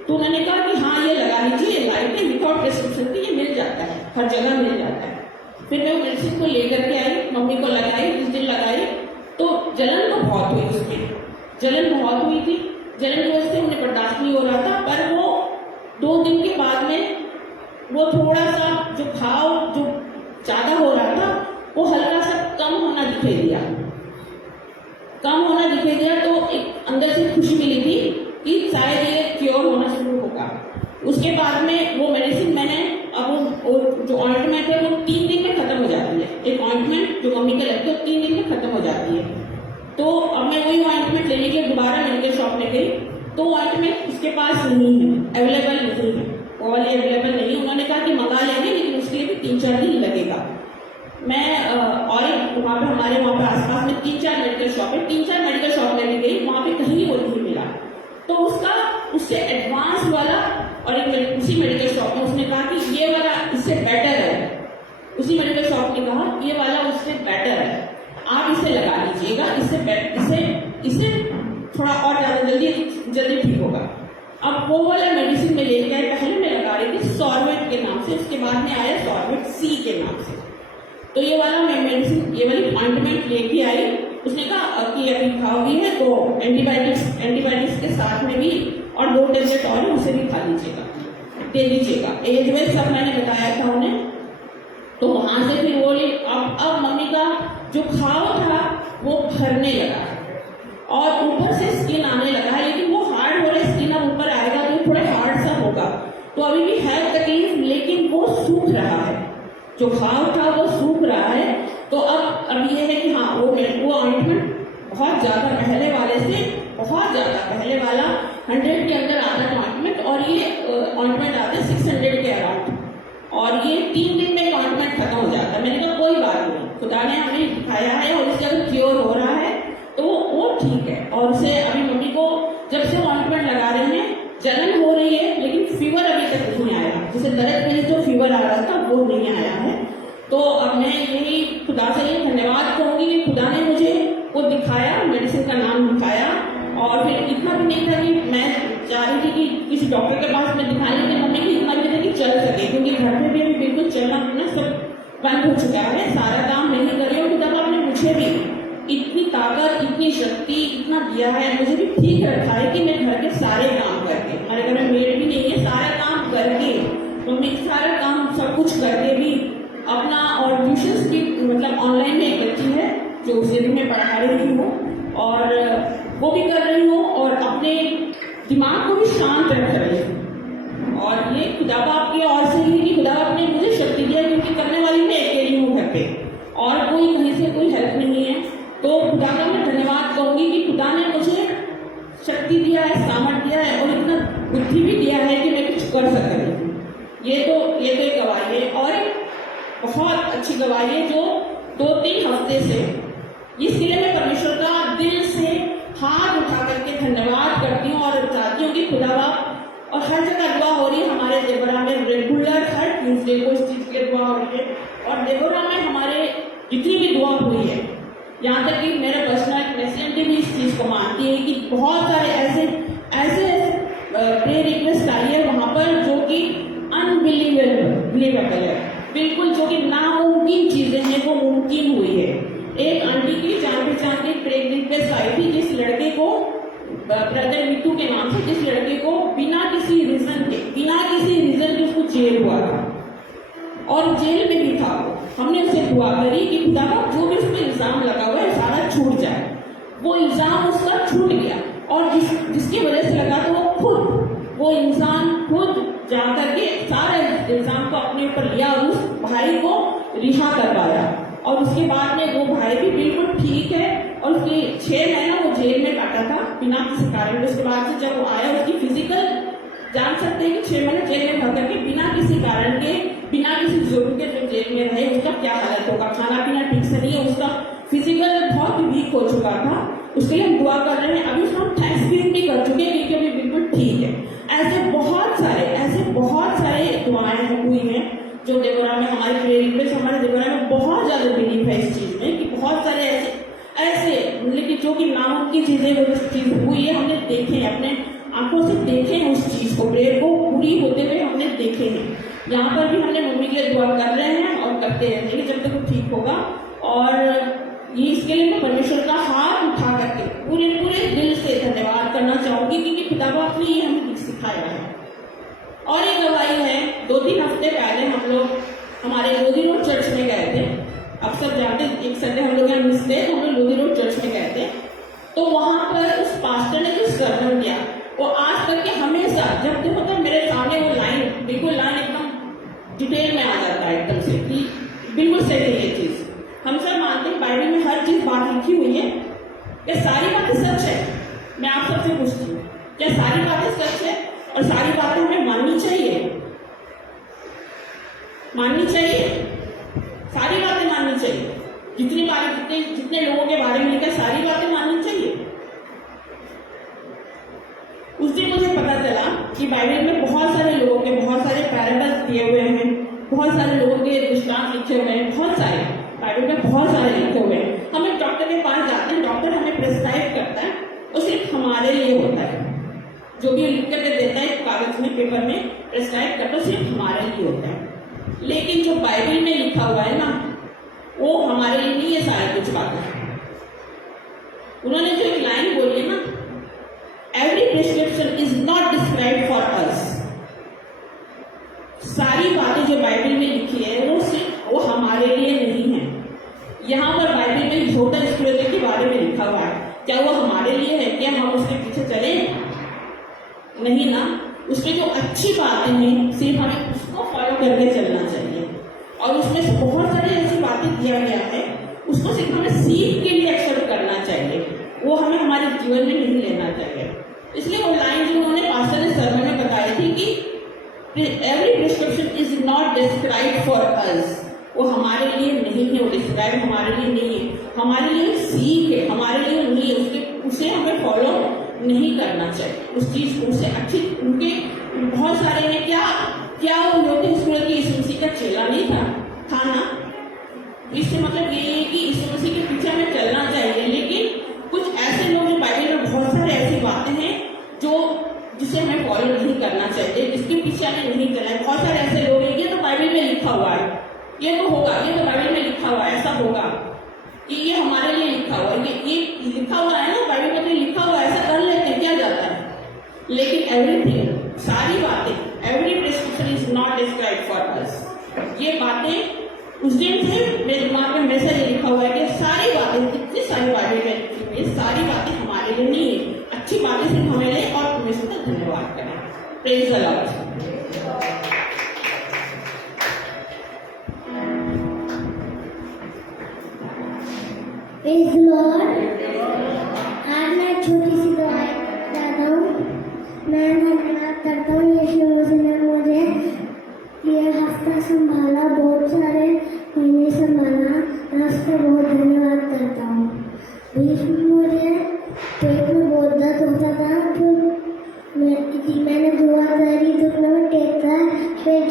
तो उन्होंने कहा कि हाँ ये लगा लीजिए, ये लाइट है, विदाउट प्रिस्क्रिप्शन की ये मिल जाता है, हर जगह मिल जाता है। फिर मैं वो मेडिसिन को लेकर के आई, मम्मी को लगाई, जिस दिन लगाई तो जलन तो बहुत हुई, उसमें जलन बहुत हुई थी, जलन की वजह से उन्हें बर्दाश्त नहीं हो रहा था। पर वो 2 दिन के बाद में वो थोड़ा सा जो घाव जो ज़्यादा हो रहा था वो हल्का सा कम होना दिखाई दिया, तो एक अंदर से खुशी मिली थी कि शायद ये क्योर होना शुरू होगा। उसके बाद में वो मेडिसिन मैंने अब जो ऑइंटमेंट है वो 3 दिन में खत्म हो जाती है, एक ऑइंटमेंट जो मम्मी का लगती है 3 दिन में खत्म हो जाती है। तो अब मैं वही ऑइंटमेंट लेने के लिए दोबारा मेडिकल शॉप में गई, तो ऑइंटमेंट उसके पास नहीं है, अवेलेबल नहीं है, वो वाली अवेलेबल नहीं। उन्होंने कहा कि मंगा लेंगे, लेकिन उसके लिए भी 3-4 दिन लगेगा। मैं और वहाँ पे हमारे वहाँ पे आसपास में 3-4 मेडिकल शॉप है, 3-4 मेडिकल शॉप में भी गई, वहाँ पे कहीं वो नहीं मिला। तो उससे एडवांस वाला और एक उसी मेडिकल शॉप में उसने कहा कि ये वाला इससे बेटर है, उसी मेडिकल शॉप ने कहा ये वाला उससे बेटर है, आप इसे लगा लीजिएगा, इससे थोड़ा और ज़्यादा जल्दी ठीक होगा। अब वो वाला मेडिसिन में लेके आए, पहले मैं लगा रही थी सॉर्वेट के नाम से, उसके बाद में आया सॉर्वेट सी के नाम से। तो ये वाला मैं मेडिसिन, ये वाली ऑइंटमेंट लेके आई, उसने कहा कि अभी खाओगी है तो एंटीबायोटिक्स के साथ में भी और 2 टेबलेट और उसे भी खा लीजिएगा, दे दीजिएगा, एज वेज सब मैंने बताया था उन्हें। तो वहाँ से फिर वो अब मम्मी का जो घाव था वो भरने लगा और ऊपर से स्किन आने लगा है, लेकिन वो हार्ड हो रहा है, स्किन अब ऊपर आएगा तो थोड़ा हार्ड सा होगा, तो अभी भी है तकलीफ, लेकिन वो सूख रहा है, जो घाव था वो सूख रहा है। तो अब ये है कि हाँ वो ऑइंटमेंट बहुत ज़्यादा पहले वाले से बहुत ज़्यादा पहले वाला 100 के अंदर आता था ऑइंटमेंट, और ये ऑइंटमेंट आता है 600 के अराउंड, और ये 3 दिन में ऑइंटमेंट खत्म हो जाता है। मैंने कहा कोई बात नहीं, खुदा ने हमें दिखाया है और इससे अगर क्योर हो रहा है तो वो ठीक है। और उसे अभी मम्मी को जब से ऑइंटमेंट लगा रहे हैं जलन हो रही है, लेकिन फीवर अभी तक नहीं आया, जैसे दर्द में जो फीवर आ रहा था वो नहीं आया है। तो अब मैं यही खुदा से ये धन्यवाद कहूँगी कि खुदा ने मुझे वो दिखाया, मेडिसिन का नाम दिखाया, और फिर इतना भी नहीं था कि मैं चाह रही थी कि किसी डॉक्टर के पास में दिखाने की, मम्मी की इतना भी नहीं था कि चल सके, क्योंकि घर पे भी अभी बिल्कुल चलना फिरना सब बंद हो चुका है, सारा काम नहीं कर रही हूँ। खुदा आपने मुझे भी इतनी ताकत, इतनी शक्ति, इतना दिया है, मुझे भी ठीक रखा है कि मैं घर के सारे काम करके, हमारे घर में मेड भी नहीं है, सारा काम करके, मम्मी सारा काम सब कुछ करके भी अपना, और ट्यूशन की मतलब ऑनलाइन में एक बच्ची है जो उसे भी मैं पढ़ा रही हूँ और वो भी कर रही हूँ और अपने दिमाग को भी शांत रख रही हूँ। और ये खुदा बाप की ओर से ही कि खुदा बाप ने मुझे शक्ति दिया, क्योंकि करने वाली मैं अकेली हूँ घर पे और कोई कहीं से कोई हेल्प नहीं है। तो खुदा का मैं धन्यवाद कहूँगी कि खुदा ने मुझे शक्ति दिया है, सामर्थ्य दिया है और इतना बुद्धि भी दिया है कि मैं कुछ कर सक रही हूँ। ये तो एक गवाही है और एक बहुत अच्छी गवाही है जो 2-3 हफ्ते से, इसके लिए मैं परमेश्वर का दिल से हाथ उठा करके धन्यवाद करती हूँ और चाहती हूँ कि खुदा बाप, और हर जगह दुआ हो रही है हमारे देवरा में, रेगुलर हर ट्यूजडे को इस चीज की दुआ हो रही है और देवरा में हमारे जितनी भी दुआ हुई है, यहाँ तक कि मेरा पर्सनल प्रेसिडेंट भी इस चीज को मानती है कि बहुत सारे ऐसे प्रेयर रिक्वेस्ट आई है वहां पर जो कि अनबिलीवेबल है, बिल्कुल जो कि नामुमकिन चीजें हैं वो मुमकिन हुई है। एक आंटी की जान पहचान की प्रेयर रिक्वेस्ट आई थी जिस लड़के को, ब्रदर मिट्टू के नाम से, जिस लड़के को बिना किसी रीजन के उसको जेल हुआ था और जेल में भी था। हमने उसे दुआ करी कि खुदा जो भी उस पर इल्जाम लगा हुआ है सारा छूट जाए। वो इल्जाम उसका छूट गया और जिसकी वजह से लगा तो वो इंसान खुद जाकर के सारा इल्जाम को अपने ऊपर लिया और उस भाई को रिहा करवाया और उसके बाद में वो भाई भी बिल्कुल ठीक है और उसके 6 महीना वो जेल में काटा था बिना किसी कारण। उसके बाद से जब वो आया उसकी फिजिकल जान सकते हैं कि 6 महीने जेल में भर करके बिना किसी कारण के, बिना किसी जरूरत के जो जेल में रहे उसका क्या हालत होगा, खाना पीना ठीक से नहीं है, उसका फिजिकल बहुत वीक हो चुका था। उसके लिए हम दुआ कर रहे हैं, अभी उसको हम थैंक्सगिविंग भी कर चुके हैं क्योंकि अभी बिल्कुल ठीक है। ऐसे बहुत सारे दुआएं हुई हैं जो देवरा में हमारे प्रेयर, हमारे देवरा में बहुत ज्यादा बिलीव है इस चीज में कि बहुत सारे ऐसे लेकिन जो कि नामुमकिन चीजें वो चीज हुई है, हमने देखे हैं, अपने आंखों से देखे हैं उस चीज को, प्रेयर को पूरी होते हुए हमने देखे हैं। यहाँ पर भी हमने मम्मी के लिए दुआ कर रहे हैं और करते रहेंगे जब तक वो ठीक होगा। और ये इसके लिए मैं परमेश्वर का हाथ उठा करके पूरे दिल से धन्यवाद करना चाहूंगी क्योंकि खुदा बाप ने ये हमें सिखाया है। और एक गवाही है, 2-3 हफ्ते पहले हम लोग हमारे लोधी रोड चर्च में गए थे। अक्सर जाते, एक संडे हम लोग यहाँ मिस थे तो हम लोग लोधी रोड चर्च में गए थे। तो वहां पर उस पास्टर ने जो सर्मन दिया वो आज तक के हमेशा जब देखो तो मेरे सामने वो लाइन बिल्कुल एकदम डिटेल में आ जाता है एकदम से कि बिल्कुल सही है ये चीज। हम सब मानते हैं बाइबल में हर चीज बात लिखी हुई है, क्या सारी बातें सच है? मैं आप सबसे पूछती हूँ, क्या सारी बातें सच है और सारी बातें हमें माननी चाहिए? सारी बातें माननी चाहिए। जितने लोगों के बारे में लिखा सारी बातें माननी चाहिए। उस दिन मुझे पता चला कि बाइबल में बहुत सारे लोगों के बहुत सारे पैराबल्स दिए हुए हैं, बहुत सारे लोगों के दृष्टांत लिखे हुए हैं, बहुत सारे बाइबल में बहुत सारे लिखे हुए हैं। हम एक डॉक्टर के पास जाते हैं, डॉक्टर हमें प्रिस्क्राइब करता है, वो सिर्फ हमारे लिए होता है। जो भी लिख करके देता है कागज में, पेपर में प्रिस्क्राइब करता है, सिर्फ हमारे लिए होता है। लेकिन जो बाइबल में लिखा हुआ है ना, वो हमारे लिए नहीं है सारी कुछ बातें। उन्होंने जो एक लाइन बोली है ना, every prescription is not described for us. सारी बातें जो बाइबल में लिखी है वो हमारे लिए नहीं है। यहाँ पर बाइबल में यहूदा इस्करियोती के बारे में लिखा हुआ है, क्या वो हमारे लिए है? क्या हम उसके पीछे चले? नहीं ना। उसमें जो अच्छी बातें हैं सिर्फ हमें उसको फॉलो करके चलना चाहिए और उसमें बहुत सारी ऐसी बातें दिया गया है उसको सिर्फ हमें सीख के लिए एक्सेप्ट करना चाहिए, वो हमें हमारे जीवन में नहीं लेना चाहिए। इसलिए वो लाइन जो उन्होंने पास्टर ने सर्मन में बताई थी कि every prescription is not describe for us, वो हमारे लिए नहीं है, वो डिस्क्राइब हमारे लिए नहीं है, हमारे लिए सीख है, हमारे लिए नहीं है। उसे हमें फॉलो नहीं करना चाहिए उस चीज को। उसे अच्छी उनके बहुत सारे हैं, क्या वो लोग इस्करियोती की यीशु मसीह का चेला नहीं था ना। इससे मतलब ये है कि यीशु मसीह के पीछे हमें चलना चाहिए, लेकिन कुछ ऐसे लोग हैं बाइबल में बहुत सारे ऐसी बातें हैं जिसे हमें फॉलो नहीं करना चाहिए, जिसके पीछे हमें नहीं चलना है। बहुत सारे ऐसे लोग हैं, ये तो बाइबल में लिखा हुआ है, ये तो होगा, ये तो बाइबल में लिखा हुआ है, ऐसा होगा, ये हमारे लिए लिखा हुआ है, ये लिखा हुआ है ना बाइबल में, लिखा हुआ है, ऐसा कर लेते हैं, क्या जाता है। लेकिन एवरीथिंग, सारी बातें, every prescription is not described for us. ये बातें उस दिन से मेरे दिमाग में हमेशा ये लिखा हुआ है कि सारी बातें सारी बातें हमारे लिए नहीं है, अच्छी बातें सिर्फ हमें ले और परमेश्वर का धन्यवाद करें। Praise the Lord. Praise the Lord. आज मैं छोटी सी दुआ करता हूँ। मैं धन्यवाद करता हूँ यीशु मसीह ने मुझे ये हफ्ता संभाला, बहुत सारे महीने संभाला, मैं उसका बहुत धन्यवाद करता हूँ। बीच में मुझे पेट में बहुत दर्द होता था, फिर मैंने दुआ करी तो मैं टेका, फिर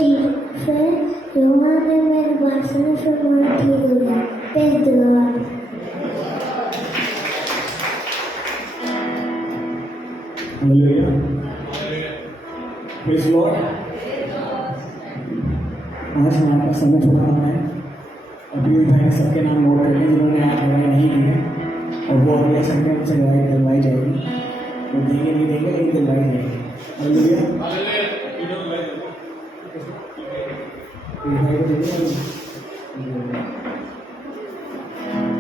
योगा ने मेरे बात सुना, फिर मैं ठीक हो गया। Praise the Lord. Hallelujah. Praise Lord. आज हमारा समय थोड़ा कम है। अभी भाई सबके नाम नोट कर लें जिन्होंने आज गवाही नहीं दी है, और वो अगले संडे उनसे गवाही दिलवाई जाएगी। वो देंगे नहीं देंगे लेकिन दिलवाई जाएगी। हालेलुया। भाई को देंगे।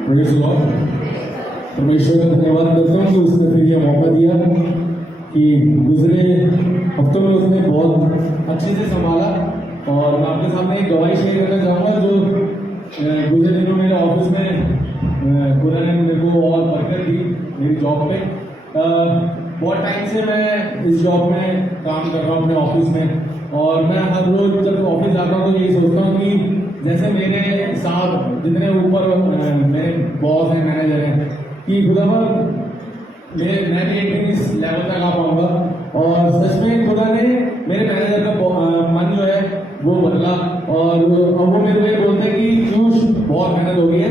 Praise Lord. परमेश्वर का धन्यवाद करता हूँ कि उसने फिर यह मौका दिया कि गुजरे हफ्तों में उसने बहुत अच्छे से संभाला। और मैं आपके सामने एक गवाही शेयर करना चाहूँगा जो गुजरे दिनों मेरे ऑफिस में खुदा ने मेरे को और बरकत दी मेरी जॉब पे। बहुत टाइम से मैं इस जॉब में काम कर रहा हूँ अपने ऑफिस में, और मैं हर रोज जब ऑफिस जाता हूँ तो यही सोचता हूँ कि जैसे मेरे साथ जितने ऊपर मेरे बॉस हैं, मैनेजर हैं, कि खुदा मैं भी एक दिन इस लेवल तक आ पाऊंगा। और सच में खुदा ने मेरे मैनेजर का मन जो है वो बदला, और अब वो मेरे को ये बोलते हैं कि पीयूष बहुत मेहनत हो गई है,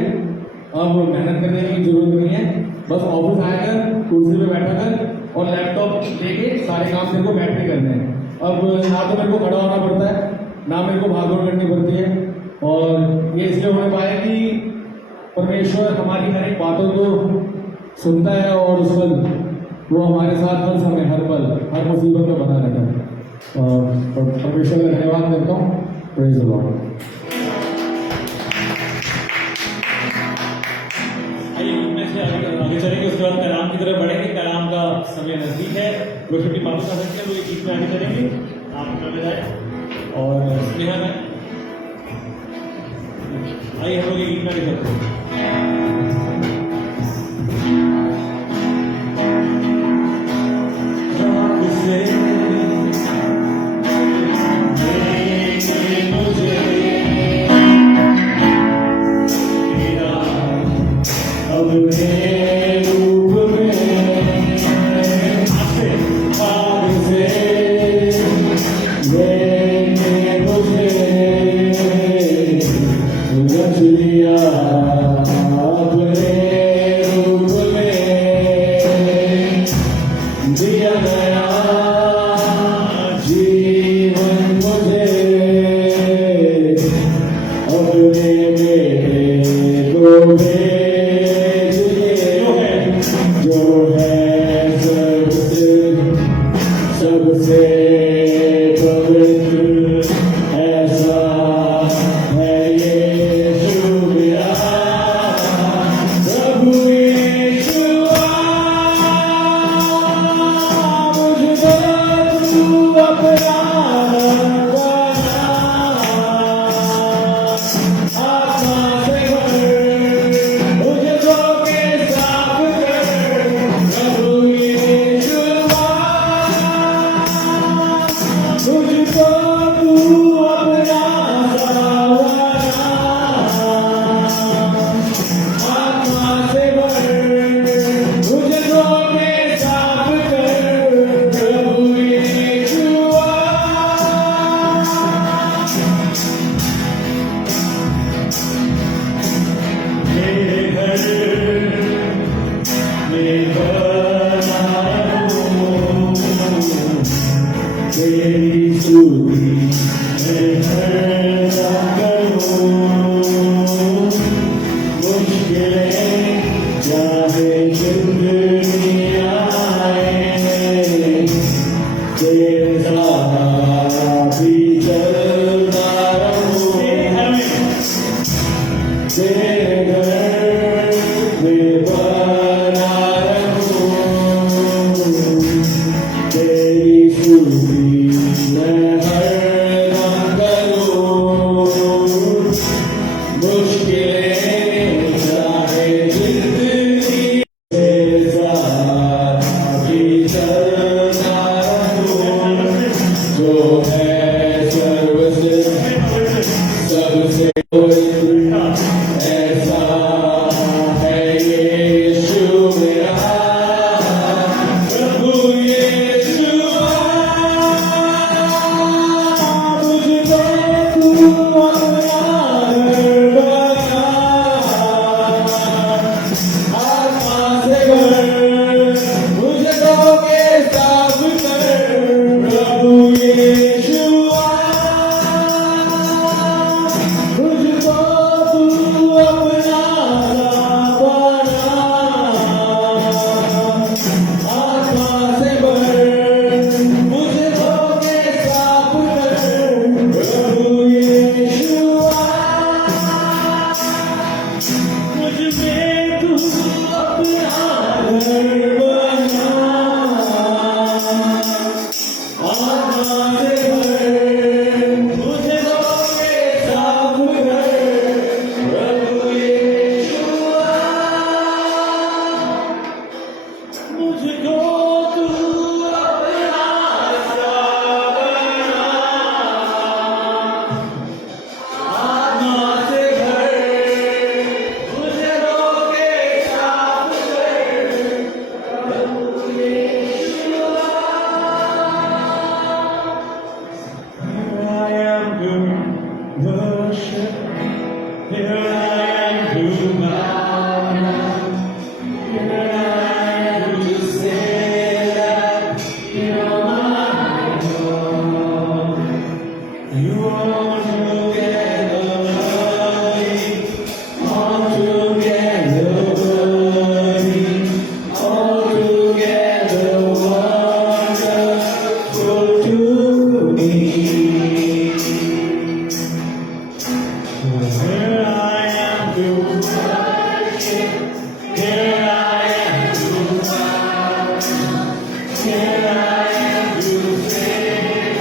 अब मेहनत करने की जरूरत नहीं है, बस ऑफिस आया कर, कुर्सी पे बैठा कर और लैपटॉप लेके सारे काम तेरे को बैठ के करने हैं। अब ना तो मेरे को खड़ा होना पड़ता है, ना मेरे को भागदौड़ करनी पड़ती है। और ये इसलिए हो पाया कि परमेश्वर हमारी हर एक बातों को सुनता है और उस पल वो हमारे साथ हर समय, हर पल, हर मुसीबत में बना रहता है। परमेश्वर का धन्यवाद करता हूँ। Praise the Lord. आइए इनमें से आगे चलेंगे, उसके बाद कलाम की तरफ बढ़ेंगे। कलाम का समय नजदीक है, रोशनी वापस आ सकते हैं तो ये गीत में आगे चलेंगे। आप में जाए और स्नेहा में आइए हम लोग ये गीत में आगे चलते हैं। तेरे घर मुझ में तू अपना घर बना, आत्मा से भर मुझे रोके साफ कर प्रभु यीशुआ, मुझको तू अपना सा बना, आत्मा से भर मुझे रोके साफ कर प्रभु यीशुआ। Here I am to worship, here I am to bow down, here I am to say that you're my Lord. You are altogether lovely, altogether worthy, altogether wonderful to me. Here I am to worship, here I am to bow down, here I am to say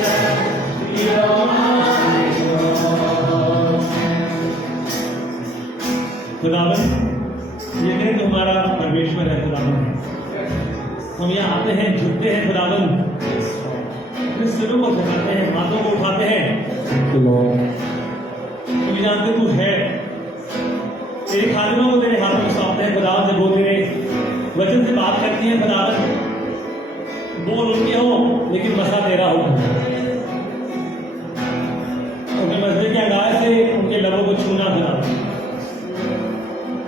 that you're my Lord. खुदावन, ये दिन तो हमारा परमेश्वर है खुदावन। हम यहाँ आते हैं, झुकते हैं खुदावन, अपने सिरों को झुकाते हैं, हाथों को उठाते हैं। तुम जानते तू है, तेरी खादिमों को तेरे हाथों में सौंपते हैं खुदा, जब वो तेरे वचन से बात करती है खुदावन, बोल उनके हो लेकिन मसला तेरा हो। उनके मसले के अंदाज से उनके लबों को छूना खुदा,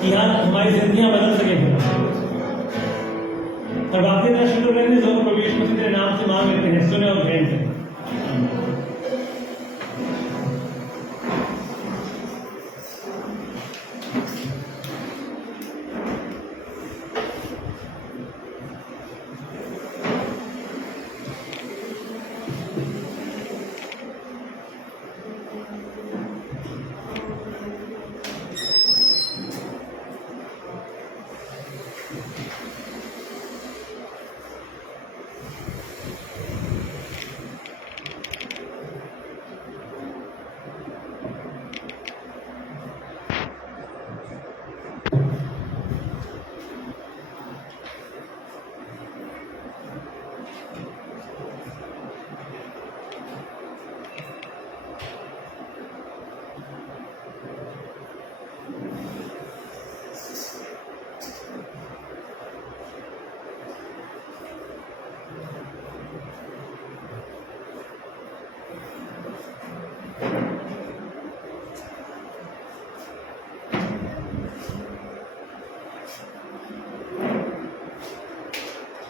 यहाँ हमारी जिंदगियां बदल सके और बाकी तरह शुरू करने जो प्रवेश मसीह तेरे नाम से मांग लेते हैं, सुने और ध्यान से।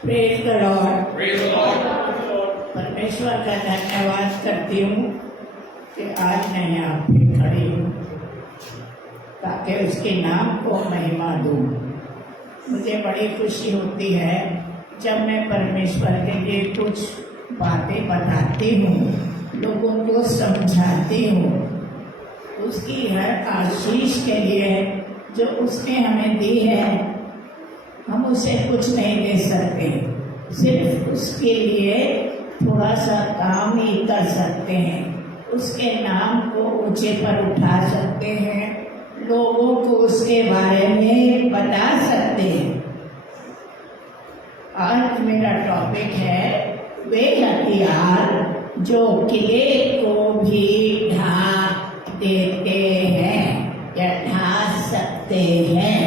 Praise the Lord. परमेश्वर का धन्यवाद करती हूँ कि आज मैं यहाँ पे खड़ी हूँ ताकि उसके नाम को महिमा दूँ। मुझे बड़ी खुशी होती है जब मैं परमेश्वर के लिए कुछ बातें बताती हूँ, लोगों को समझाती हूँ, उसकी हर आशीष के लिए जो उसने हमें दी है। हम उसे कुछ नहीं दे सकते, सिर्फ उसके लिए थोड़ा सा काम ही कर सकते हैं। उसके नाम को ऊंचे पर उठा सकते हैं, लोगों को उसके बारे में बता सकते हैं। आज मेरा टॉपिक है वे हथियार जो किले को भी ढा देते हैं या ढा सकते हैं।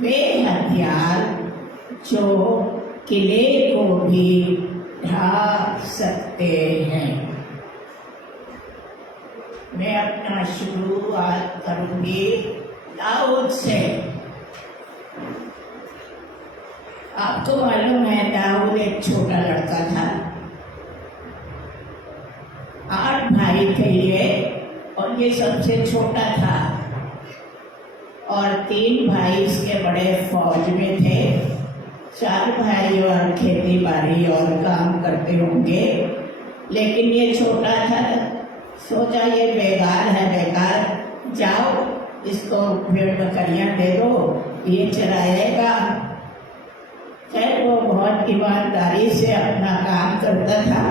वे हथियार जो किले को भी ढा सकते हैं। मैं अपना शुरुआत करूंगी दाऊद से। आपको मालूम है दाऊद एक छोटा लड़का था। 8 भाई थे ये और ये सबसे छोटा था और 3 भाई इसके बड़े फौज में थे। 4 भाई और खेती बाड़ी और काम करते होंगे, लेकिन ये छोटा था। सोचा ये बेकार है, बेकार जाओ इसको भेड़ बकरियां दे दो, ये चलाएगा। खैर वो बहुत ईमानदारी से अपना काम करता था,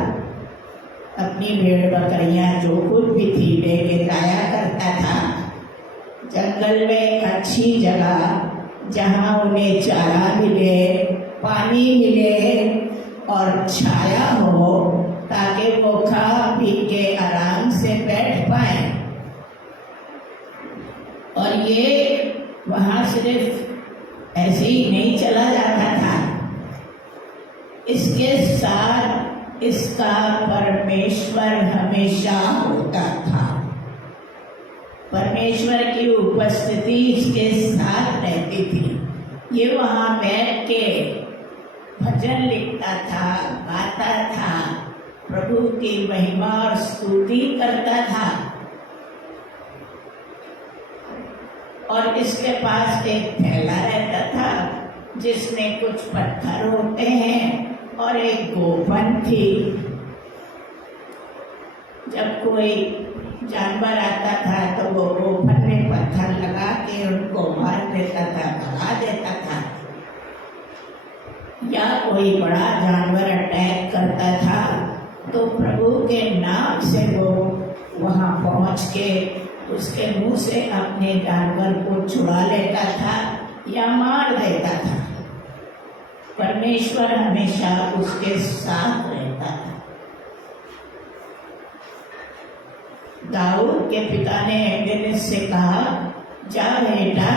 अपनी भेड़ बकरियां जो कुछ भी थी लेके जाया करता था। जंगल में अच्छी जगह जहाँ उन्हें चारा मिले, पानी मिले और छाया हो, ताकि वो खा पी के आराम से बैठ पाए। और ये वहाँ सिर्फ ऐसे ही नहीं चला जाता था, इसके साथ इसका परमेश्वर हमेशा होता था। परमेश्वर की उपस्थिति इसके साथ रहती थी। ये वहाँ बैठ के भजन लिखता था, गाता था, प्रभु की महिमा और स्तुति करता था। और इसके पास एक थैला रहता था जिसमें कुछ पत्थर होते हैं और एक गोफन थी। जब कोई जानवर आता था तो वो गोफन में पत्थर लगा के उनको मार देता था, भगा देता था। या कोई बड़ा जानवर अटैक करता था तो प्रभु के नाम से वो वहाँ पहुँच के उसके मुंह से अपने जानवर को छुड़ा लेता था या मार देता था। परमेश्वर हमेशा उसके साथ रहता था। दाऊद के पिता ने एक दिन इससे कहा, जा बेटा,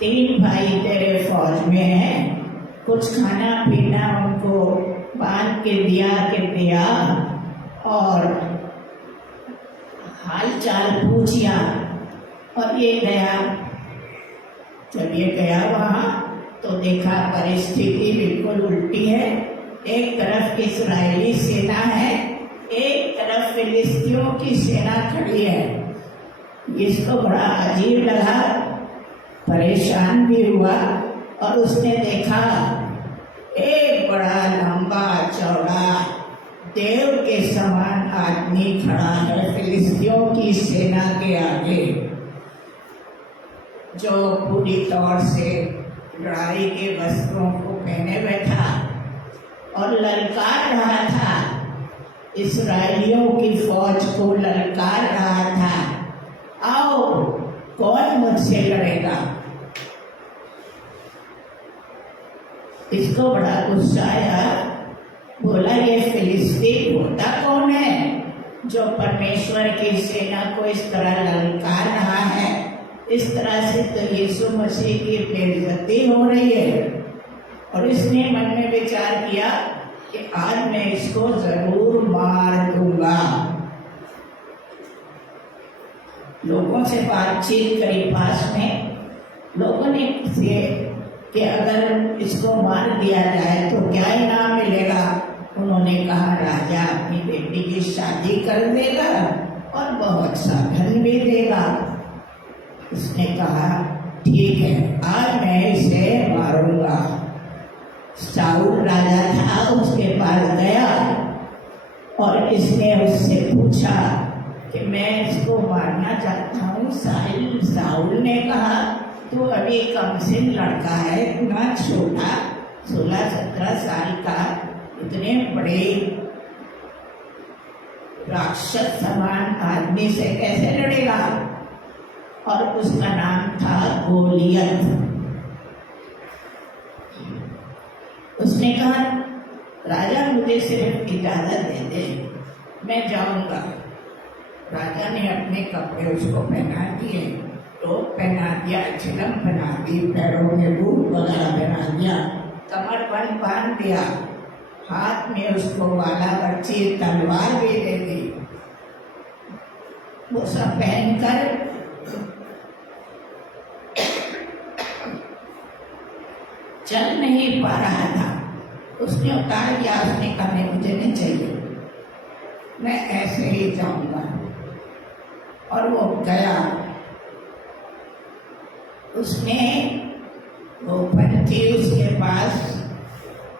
3 भाई तेरे फौज में हैं, कुछ खाना पीना उनको बांध के दिया और हाल चाल पूछिया। और ये गया। जब ये गया वहाँ तो देखा परिस्थिति बिल्कुल उल्टी है। एक तरफ इस्राएली सेना है, एक तरफ फिलिस्तियों की सेना खड़ी है। इसको बड़ा अजीब लगा, परेशान भी हुआ और उसने देखा एक बड़ा लंबा चौड़ा देव के समान आदमी खड़ा है फिलिस्तियों की सेना के आगे, जो पूरी तौर से लड़ाई के वस्त्रों को पहने बैठा और ललकार रहा था। इस्राएलियों की फौज को ललकार रहा था, आओ कौन मुझसे लड़ेगा। इसको बड़ा गुस्सा आया, बोला ये फिलिस्तीन होता कौन है जो परमेश्वर की सेना को इस तरह ललकार रहा है। इस तरह से तो यीशु मसीह की बेइज्जती हो रही है। और इसने मन में विचार किया कि आज मैं इसको जरूर मार दूंगा। लोगों से बातचीत करी पास में। लोगों ने से कि अगर इसको मार दिया जाए तो क्या इनाम मिलेगा। उन्होंने कहा राजा अपनी बेटी की शादी कर देगा और बहुत सा धन भी देगा। उसने कहा ठीक है, आज मैं इसे मारूंगा। साउल राजा था, उसके पास गया और इसने उससे पूछा कि मैं इसको मारना चाहता हूँ। साउल ने कहा तो अभी कम से लड़का है, इतना छोटा 16-17 साल का, इतने बड़े राक्षस समान आदमी से कैसे लड़ेगा। और उसका नाम था गोलियत। उसने कहा राजा मुझे सिर्फ इजाजत दे दे, मैं जाऊंगा। राजा ने अपने कपड़े उसको पहना दिए, टोप पहना दिया, चिलम बना दी, पैरों में बूट वगैरह पहना दिया, कमर बंद बांध दिया, हाथ में उसको वाला बच्ची तलवार भी दे दी। वो सब पहनकर चल नहीं पा रहा था। उसने उतार दिया, उसने कहा नहीं मुझे नहीं चाहिए, मैं ऐसे ही जाऊंगा। और वो गया। उसने वो थी उसके पास,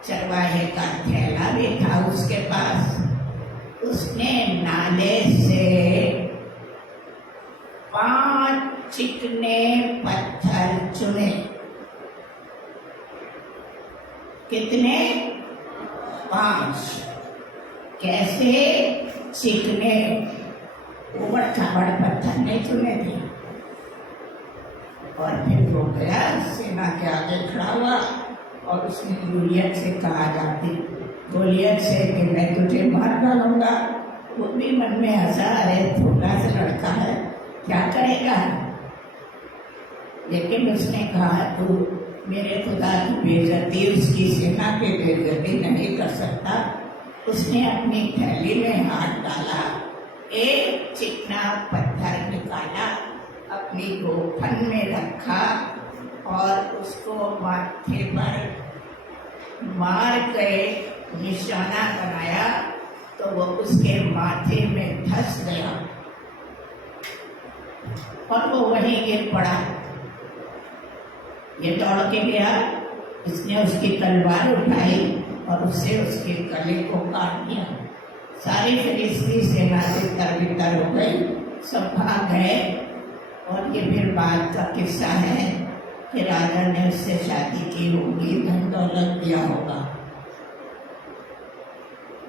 चरवाहे का थैला भी था उसके पास। उसने नाले से 5 चिकने पत्थर चुने। कितने? 5। कैसे? चिकने उबड़ खाबड़ पत्थर नहीं चुने थे। और फिर वो गया सेना के आगे खड़ा हुआ और उसने गोलियत से कहा जाती गोलियत से कि मैं तुझे मार डालूंगा। वो भी मन में हंसा, अरे छोटा सा लड़का है, क्या करेगा। लेकिन उसने कहा तू मेरे खुदा की बेइज्जती, उसकी सेना की बेइज्जती नहीं कर सकता। उसने अपनी थैली में हाथ डाला, एक चिकना पत्थर निकाला, अपनी गोफन में रखा और उसको माथे पर मार के निशाना बनाया तो वो उसके माथे में धंस गया और वो वहीं गिर पड़ा। ये दौड़ के गया, इसने उसकी तलवार उठाई और उससे उसके गले को काट दिया। सारी फिलिस्ती सेना से तरबितर हो गई, सब भाग गए। और ये फिर बाद का किस्सा है कि राजा ने उससे शादी की होगी, धन दौलत दिया होगा।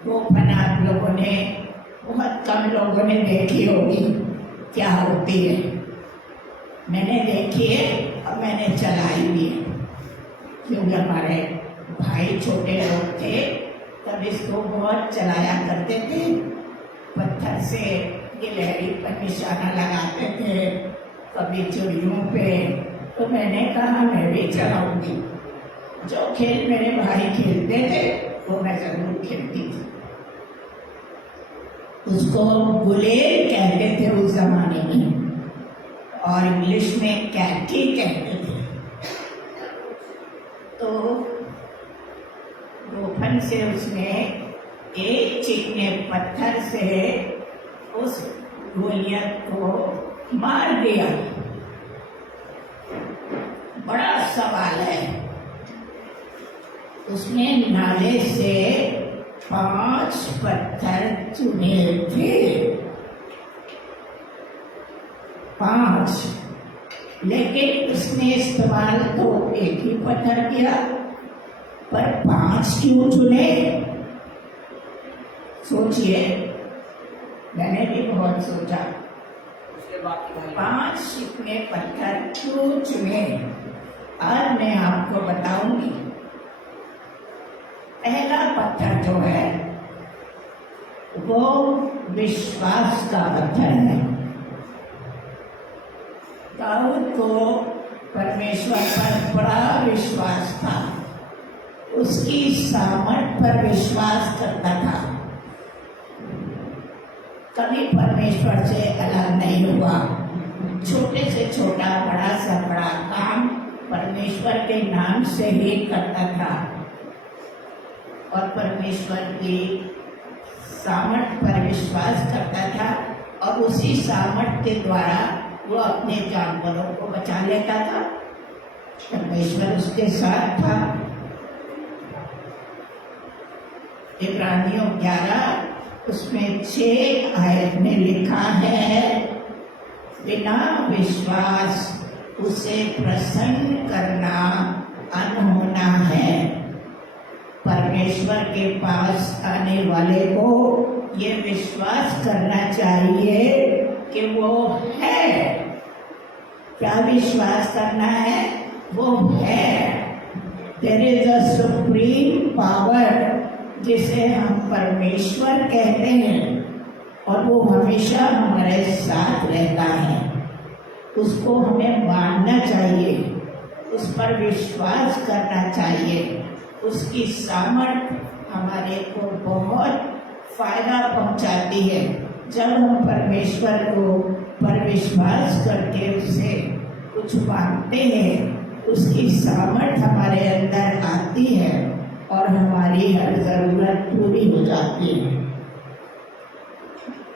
वो फना आप लोगों ने, बहुत कम लोगों ने देखी होगी क्या होती है। मैंने देखी है और मैंने चलाई भी है, क्योंकि हमारे भाई छोटे लोग थे तब इसको बहुत चलाया करते थे। पत्थर से गिलहरी पर निशाना लगाते थे, कभी चिड़ियों पे। तो मैंने कहा मैं भी चलाऊंगी। जो खेल मेरे भाई खेलते थे वो मैं जरूर खेलती थी। उसको गुलेल कहते थे उस जमाने में, और इंग्लिश में कैटी कहते थे। तो गोफन से उसने एक चिकने पत्थर से उस गोलियत को मार दिया। बड़ा सवाल है, उसने नाले से 5 पत्थर चुने थे, 5, लेकिन उसने इस्तेमाल तो एक ही पत्थर किया, पर 5 क्यों चुने? सोचिए, मैंने भी बहुत सोचा। 5 चिकने पत्थर क्यों चुने? आज मैं आपको बताऊंगी। पहला पत्थर जो है वो विश्वास का पत्थर है। दाऊद को परमेश्वर पर बड़ा विश्वास था, उसकी सामर्थ पर विश्वास करता था, कभी परमेश्वर से अलग नहीं हुआ। छोटे से छोटा, बड़ा से बड़ा काम परमेश्वर के नाम से ही करता था और परमेश्वर की सामर्थ पर विश्वास करता था, और उसी सामर्थ के द्वारा वो अपने जानवरों को बचा लेता था। परमेश्वर उसके साथ था। इब्रानियों 11 उसमें 6 आयत में लिखा है, बिना विश्वास उसे प्रसन्न करना अनहोना है। परमेश्वर के पास आने वाले को ये विश्वास करना चाहिए कि वो है। क्या विश्वास करना है? वो है। There is a supreme power जिसे हम परमेश्वर कहते हैं, और वो हमेशा हमारे साथ रहता है। उसको हमें मानना चाहिए, उस पर विश्वास करना चाहिए। उसकी सामर्थ हमारे को बहुत फायदा पहुंचाती है। जब हम परमेश्वर को पर विश्वास करके उससे कुछ मांगते हैं, उसकी सामर्थ हमारे अंदर आती है और हमारी हर जरूरत पूरी हो जाती है।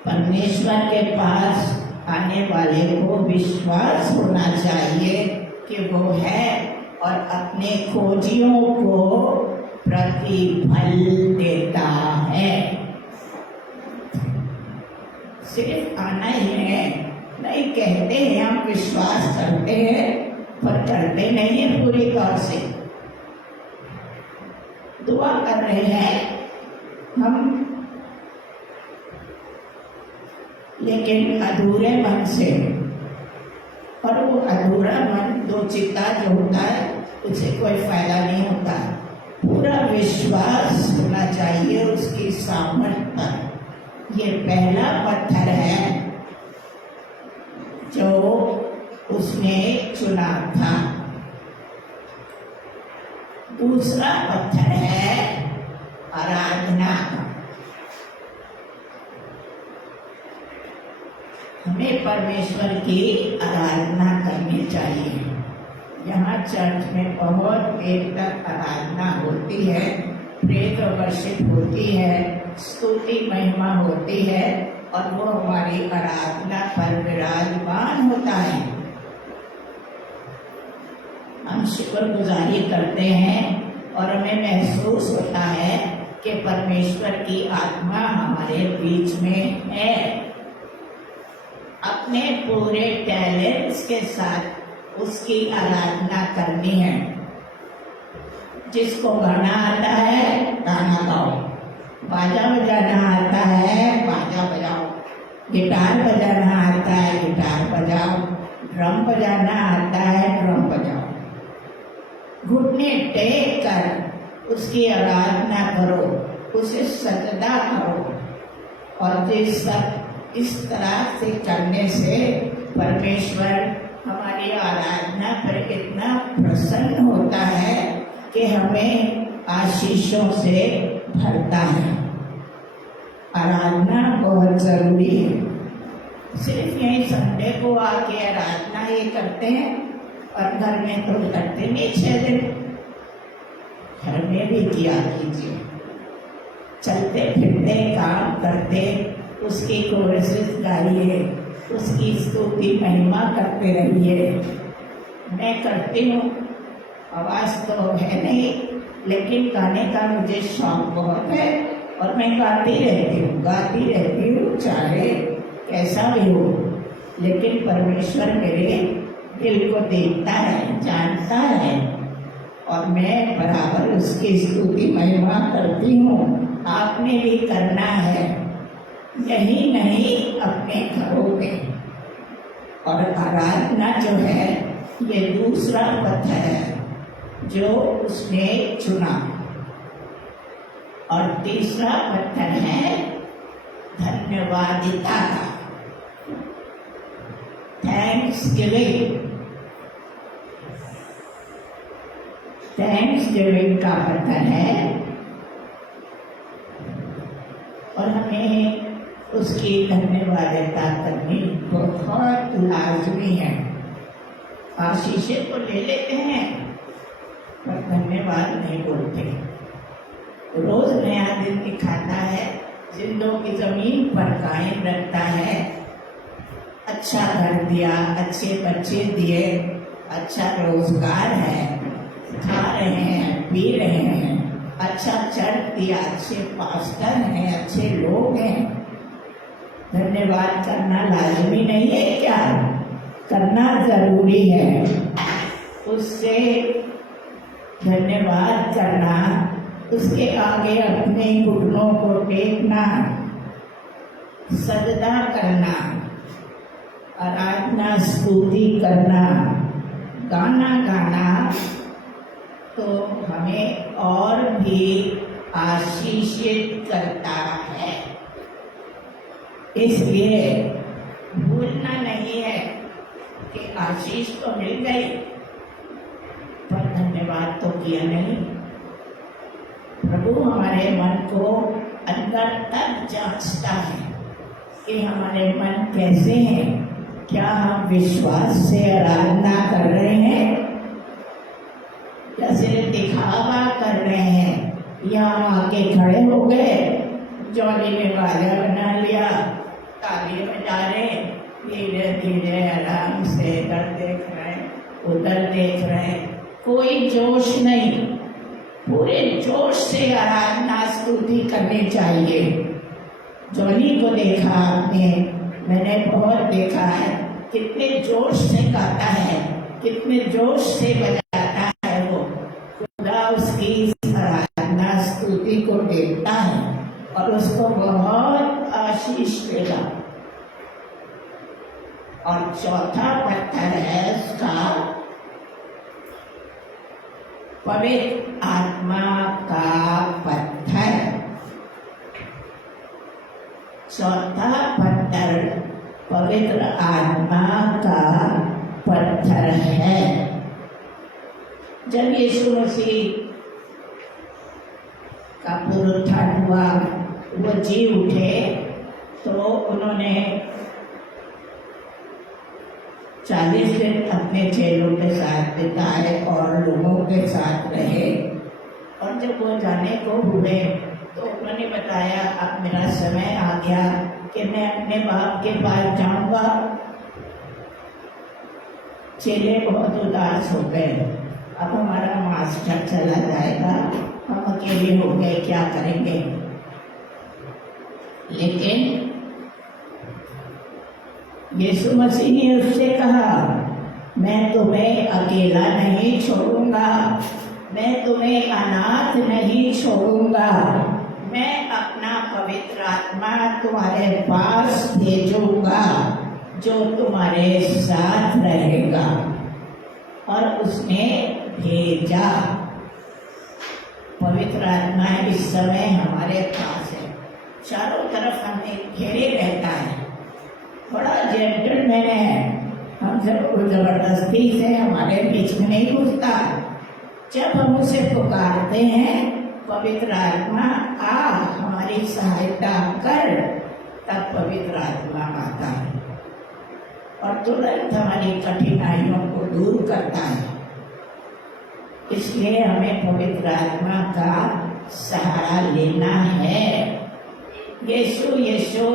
परमेश्वर के पास आने वाले को विश्वास होना चाहिए कि वो है और अपने खोजियों को प्रतिफल देता है। सिर्फ आना ही है, नहीं कहते हैं, हम विश्वास करते हैं पर करते नहीं है पूरी तौर से। दुआ कर रहे हैं हम, लेकिन अधूरे मन से। और वो अधूरा मन दो चित्ता जो होता है उसे कोई फायदा नहीं होता। पूरा विश्वास होना चाहिए उसकी सामर्थ्य पर। ये पहला पत्थर है जो उसने चुना था। दूसरा पत्थर है आराधना। हमें परमेश्वर की आराधना करनी चाहिए। यहाँ चर्च में बहुत देर तक आराधना होती है, प्रेज और वर्शिप होती है, स्तुति महिमा होती है और वो हमारी आराधना पर विराजमान होता है। हम शुक्रगुजारी करते हैं और हमें महसूस होता है कि परमेश्वर की आत्मा हमारे बीच में है। अपने पूरे टैलेंट्स के साथ उसकी आराधना करनी है। जिसको गाना आता है गाना गाओ, बाजा बजाना आता है बाजा बजाओ, गिटार बजाना आता है गिटार बजाओ, ड्रम बजाना आता है ड्रम बजाओ। घुटने टेक कर उसकी आराधना करो, उसे सजदा करो। और इस तरह से करने से परमेश्वर हमारी आराधना पर इतना प्रसन्न होता है कि हमें आशीषों से भरता है। आराधना बहुत जरूरी है। सिर्फ यही संडे को आके आराधना ये करते हैं और घर में तो करते नहीं 6 दिन। घर में भी किया कीजिए, चलते फिरते काम करते उसकी कोशिश गाइए, उसकी स्तुति महिमा करते रहिए। मैं करती हूँ, आवाज़ तो है नहीं, लेकिन गाने का मुझे शौक बहुत है और मैं गाती रहती हूँ चाहे कैसा भी हो। लेकिन परमेश्वर मेरे दिल को देखता है, जानता है और मैं बराबर उसकी स्तुति महिमा करती हूँ। आपने भी करना है, यही नहीं अपने घरों में। और आराधना जो है ये दूसरा पत्थर है जो उसने चुना। और तीसरा पत्थर है धन्यवादिता का, थैंक्स गिविंग का पत्थर है। और हमें उसकी धन्यवादिता करनी बहुत लाजमी है। आशीषें तो ले लेते हैं पर धन्यवाद नहीं बोलते। रोज नया दिन दिखाता है, जिंदों की जमीन पर कायम रखता है। अच्छा घर दिया, अच्छे बच्चे दिए, अच्छा रोजगार है, खा रहे हैं पी रहे हैं, अच्छा चर्च दिया, अच्छे पास्टर हैं, अच्छे लोग हैं। धन्यवाद करना लाजमी नहीं है क्या? करना जरूरी है। उससे धन्यवाद करना, उसके आगे अपने घुटनों को टेकना, सजदा करना, आराधना स्तुति करना, गाना गाना तो हमें और भी आशीषित करता है। इसलिए भूलना नहीं है कि आशीष तो मिल गई पर धन्यवाद तो किया नहीं। प्रभु हमारे मन को अंदर तक जांचता है कि हमारे मन कैसे हैं, क्या हम विश्वास से आराधना कर रहे हैं या सिर्फ दिखावा कर रहे हैं। यहाँ आके खड़े हो गए, जौली में बाजा बना लिया, ताली बजा रहे, धीरे धीरे आराम से इधर देख रहे हैं, उधर देख रहे हैं, कोई जोश नहीं। पूरे जोश से आराधना स्तुति करनी चाहिए। जॉली को देखा आपने, मैंने बहुत देखा है, कितने जोश से गाता है, कितने जोश से बजाता है वो, खुदा उसकी आराधना स्तुति को देखता है और उसको बहुत आशीष देगा। और चौथा पत्थर है उसका पवित्र आत्मा का पत्थर। चौथा पत्थर पवित्र आत्मा का पत्थर है। जब यीशु मसीह का पुनरुत्थान हुआ, वो जी उठे, तो उन्होंने 40 दिन अपने चेलों के साथ बिताए और लोगों के साथ रहे। और जब वो जाने को हुए तो उन्होंने बताया, अब मेरा समय आ गया कि मैं अपने बाप के पास जाऊंगा। चेले बहुत उदास हो गए, अब हमारा मास्टर चला जाएगा, हम अकेले हो गए, क्या करेंगे। लेकिन यीशु मसीह ने उससे कहा, मैं तुम्हें अकेला नहीं छोड़ूंगा, मैं तुम्हें अनाथ नहीं छोड़ूंगा, मैं अपना पवित्र आत्मा तुम्हारे पास भेजूंगा जो तुम्हारे साथ रहेगा। और उसने भेजा। पवित्र आत्मा इस समय हमारे पास है, चारों तरफ हमें घेरे रहता है, बड़ा जेंटलमैन है, हम सब जबरदस्ती से हमारे बीच में नहीं घुसता। जब हम उसे पुकारते हैं, पवित्र आत्मा आ हमारी सहायता कर, तब पवित्र आत्मा आता है और तुरंत हमारी कठिनाइयों को दूर करता है। इसलिए हमें पवित्र आत्मा का सहारा लेना है। यीशु यीशु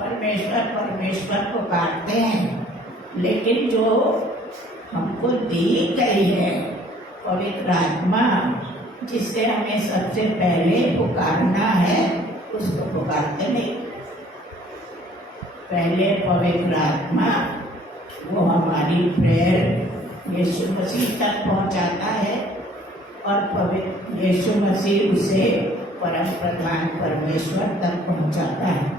परमेश्वर परमेश्वर पुकारते हैं, लेकिन जो हमको दी गई है पवित्र आत्मा, जिससे हमें सबसे पहले पुकारना है, उसको पुकारते नहीं। पहले पवित्र आत्मा वो हमारी प्रेयर यीशु मसीह तक पहुंचाता है और पवित्र यीशु मसीह उसे परम प्रधान परमेश्वर तक पहुंचाता है।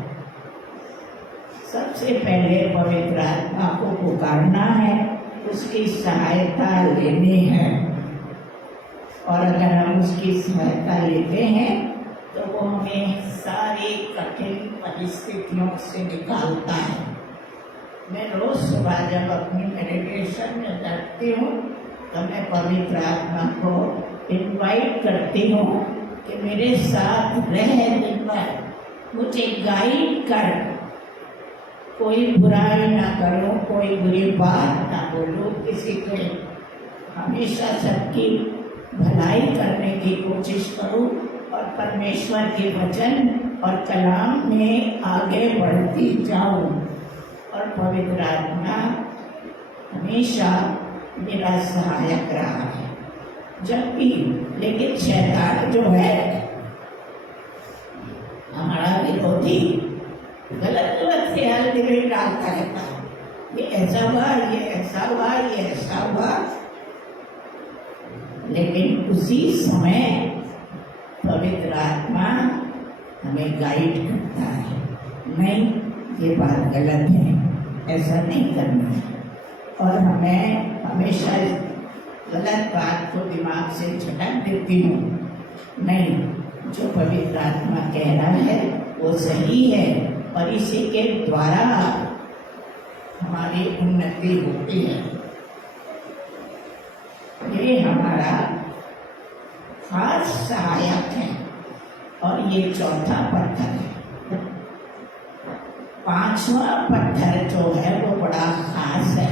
सबसे पहले पवित्र आत्मा को पुकारना है, उसकी सहायता लेनी है। और अगर हम उसकी सहायता लेते हैं तो वो हमें सारी कठिन परिस्थितियों से निकालता है। मैं रोज सुबह जब अपनी मेडिटेशन में बैठती हूँ तो मैं पवित्र आत्मा को इनवाइट करती हूँ कि मेरे साथ रह, दिन भर मुझे गाइड कर, कोई बुराई ना करूं, कोई बुरी बात ना बोलूं, किसी को हमेशा सबकी भलाई करने की कोशिश करूं और परमेश्वर के वचन और कलाम में आगे बढ़ती जाऊं। और पवित्र आत्मा हमेशा मेरा सहायक रहा है जब भी। लेकिन शैतान जो है हमारा विरोधी, गलत गलत ख्याल दिल में डालता रहता है, ये ऐसा हुआ, ये ऐसा हुआ, ये ऐसा हुआ। लेकिन उसी समय पवित्र आत्मा हमें गाइड करता है, नहीं ये बात गलत है, ऐसा नहीं करना है। और हमें हमेशा गलत बात को दिमाग से झटक देती हूँ, नहीं, जो पवित्र आत्मा कह रहा है वो सही है और इसी के द्वारा हमारी उन्नति होती है। ये हमारा खास सहायक है। और ये चौथा पत्थर है। पांचवा पत्थर जो है वो बड़ा खास है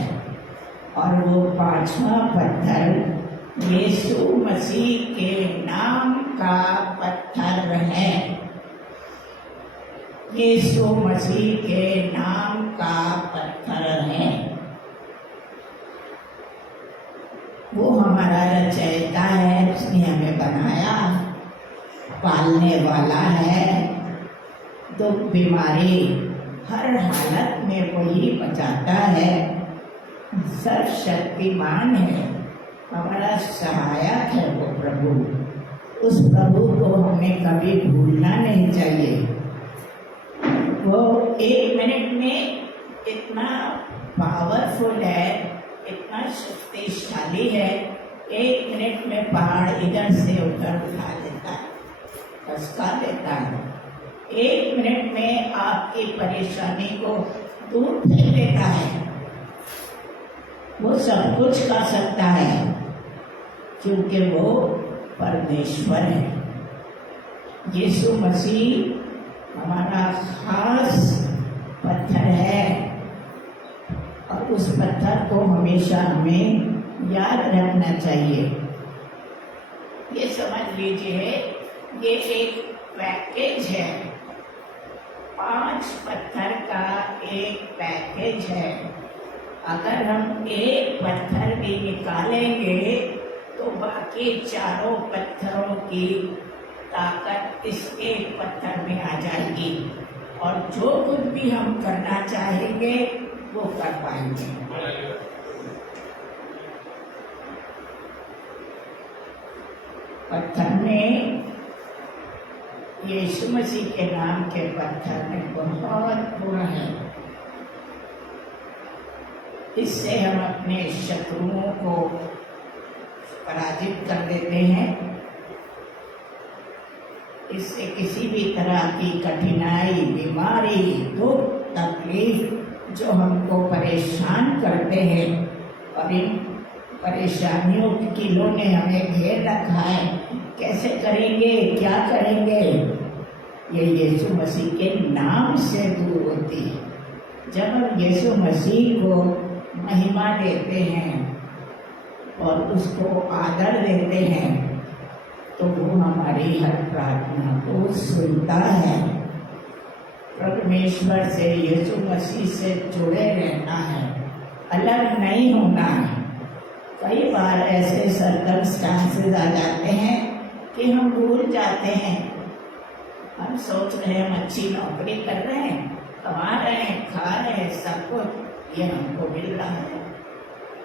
और वो पांचवा पत्थर यीशु मसीह के नाम का पत्थर है। यीशु मसीह के नाम का पत्थर है। वो हमारा रचयिता है, उसने हमें बनाया, पालने वाला है। दुख बीमारी हर हालत में वही बचाता है, सर्वशक्तिमान है, हमारा सहायक है वो प्रभु। उस प्रभु को हमें कभी भूलना नहीं चाहिए। वो 1 मिनट में इतना पावरफुल है, इतना शक्तिशाली है, 1 मिनट में पहाड़ इधर से उधर उठा देता है, खसका देता है। 1 मिनट में आपकी परेशानी को दूर फेंक देता है। वो सब कुछ कर सकता है क्योंकि वो परमेश्वर है। यीशु मसीह हमारा खास पत्थर है और उस पत्थर को हमेशा हमें याद रखना चाहिए। ये समझ लीजिए, ये एक पैकेज है, 5 पत्थर का एक पैकेज है। अगर हम एक पत्थर भी निकालेंगे तो बाकी चारों पत्थरों की ताकत इस एक पत्थर में आ जाएगी और जो कुछ भी हम करना चाहेंगे वो कर पाएंगे। पत्थर में, यीशु मसीह के नाम के पत्थर में बहुत गुण है। इससे हम अपने शत्रुओं को पराजित कर देते हैं। इससे किसी भी तरह की कठिनाई, बीमारी, दुख, तकलीफ जो हमको परेशान करते हैं और इन परेशानियों की किलों ने हमें घेर रखा है, कैसे करेंगे, क्या करेंगे, ये यीशु मसीह के नाम से दूर होती है। जब हम यीशु मसीह को महिमा देते हैं और उसको आदर देते हैं तो वो हमारी हर प्रार्थना को सुनता है। परमेश्वर से, यीशु मसीह से जुड़े रहना है, अलग नहीं होना है। कई बार ऐसे सर्कमस्टांसेस आ जाते हैं कि हम भूल जाते हैं। हम सोच रहे हैं हम अच्छी नौकरी कर रहे हैं, कमा रहे हैं, खा रहे हैं, सब कुछ ये हमको मिल रहा है।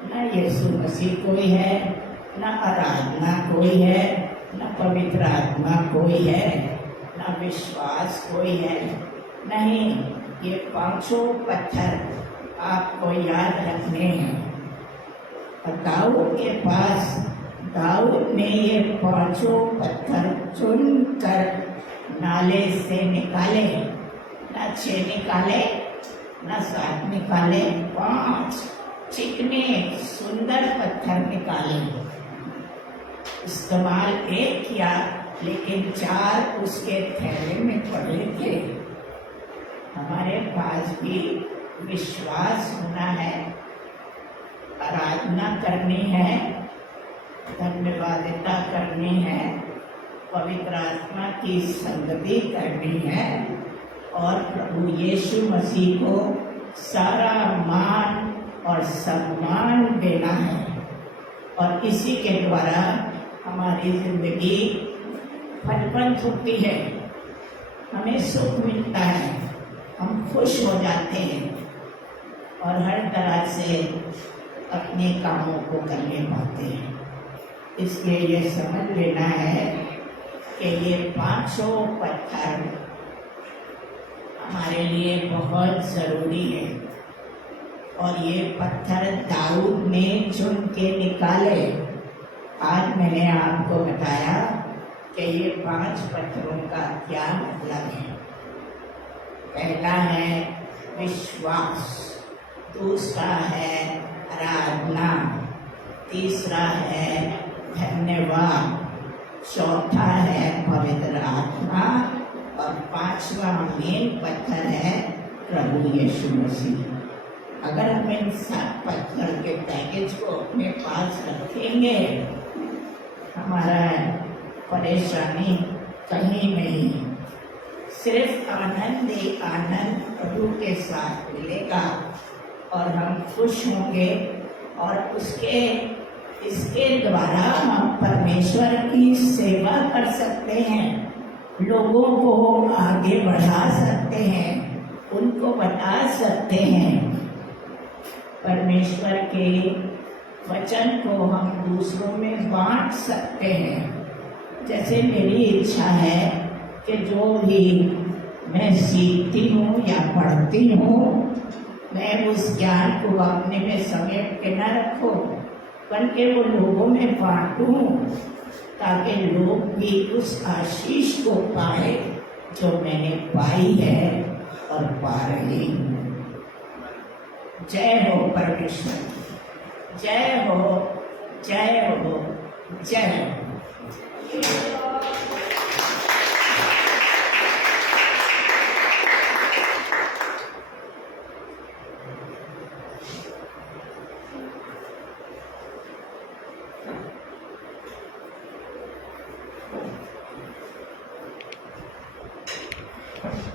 न यीशु मसीह कोई है, न आराधना कोई है, न पवित्र आत्मा कोई है, न विश्वास कोई है। नहीं, ये 5 पत्थर आपको याद रखने हैं। और दाऊद के पास, दाऊद ने ये 5 पत्थर चुन कर नाले से निकाले, न 6 निकाले, न 7 निकाले, 5 चिकने सुंदर पत्थर निकाले। इस्तेमाल 1 किया लेकिन 4 उसके थैले में पड़े थे। हमारे पास भी विश्वास होना है, आराधना करनी है, धन्यवादिता करनी है, पवित्र आत्मा की संगति करनी है और प्रभु यीशु मसीह को सारा मान और सम्मान देना है। और इसी के द्वारा हमारी जिंदगी फलवंत होती है, हमें सुख मिलता है, हम खुश हो जाते हैं और हर तरह से अपने कामों को करने पाते हैं। इसलिए ये समझ लेना है कि ये 5 पत्थर हमारे लिए बहुत ज़रूरी है और ये पत्थर दाऊद ने चुन के निकाले। आज मैंने आपको बताया कि ये 5 पत्थरों का क्या मतलब है। पहला है विश्वास, दूसरा है आराधना, तीसरा है धन्यवाद, चौथा है पवित्र आत्मा और 5वां मेन पत्थर है प्रभु यीशु मसीह। अगर हम इन 7 पत्थर के पैकेज को अपने पास रखेंगे, हमारा परेशानी कहीं नहीं, सिर्फ आनंद ही आनंद प्रभु के साथ मिलेगा और हम खुश होंगे और इसके द्वारा हम परमेश्वर की सेवा कर सकते हैं, लोगों को आगे बढ़ा सकते हैं, उनको बता सकते हैं। परमेश्वर के वचन को हम दूसरों में बांट सकते हैं। जैसे मेरी इच्छा है कि जो भी मैं सीखती हूँ या पढ़ती हूँ, मैं उस ज्ञान को अपने में समेट के न रखूं, बल्कि वो लोगों में बांटूं, ताकि लोग भी उस आशीष को पाए जो मैंने पाई है और पा रही हूँ। जय हो परमेश्वर, जय हो, जय हो, जय हो। Thank you.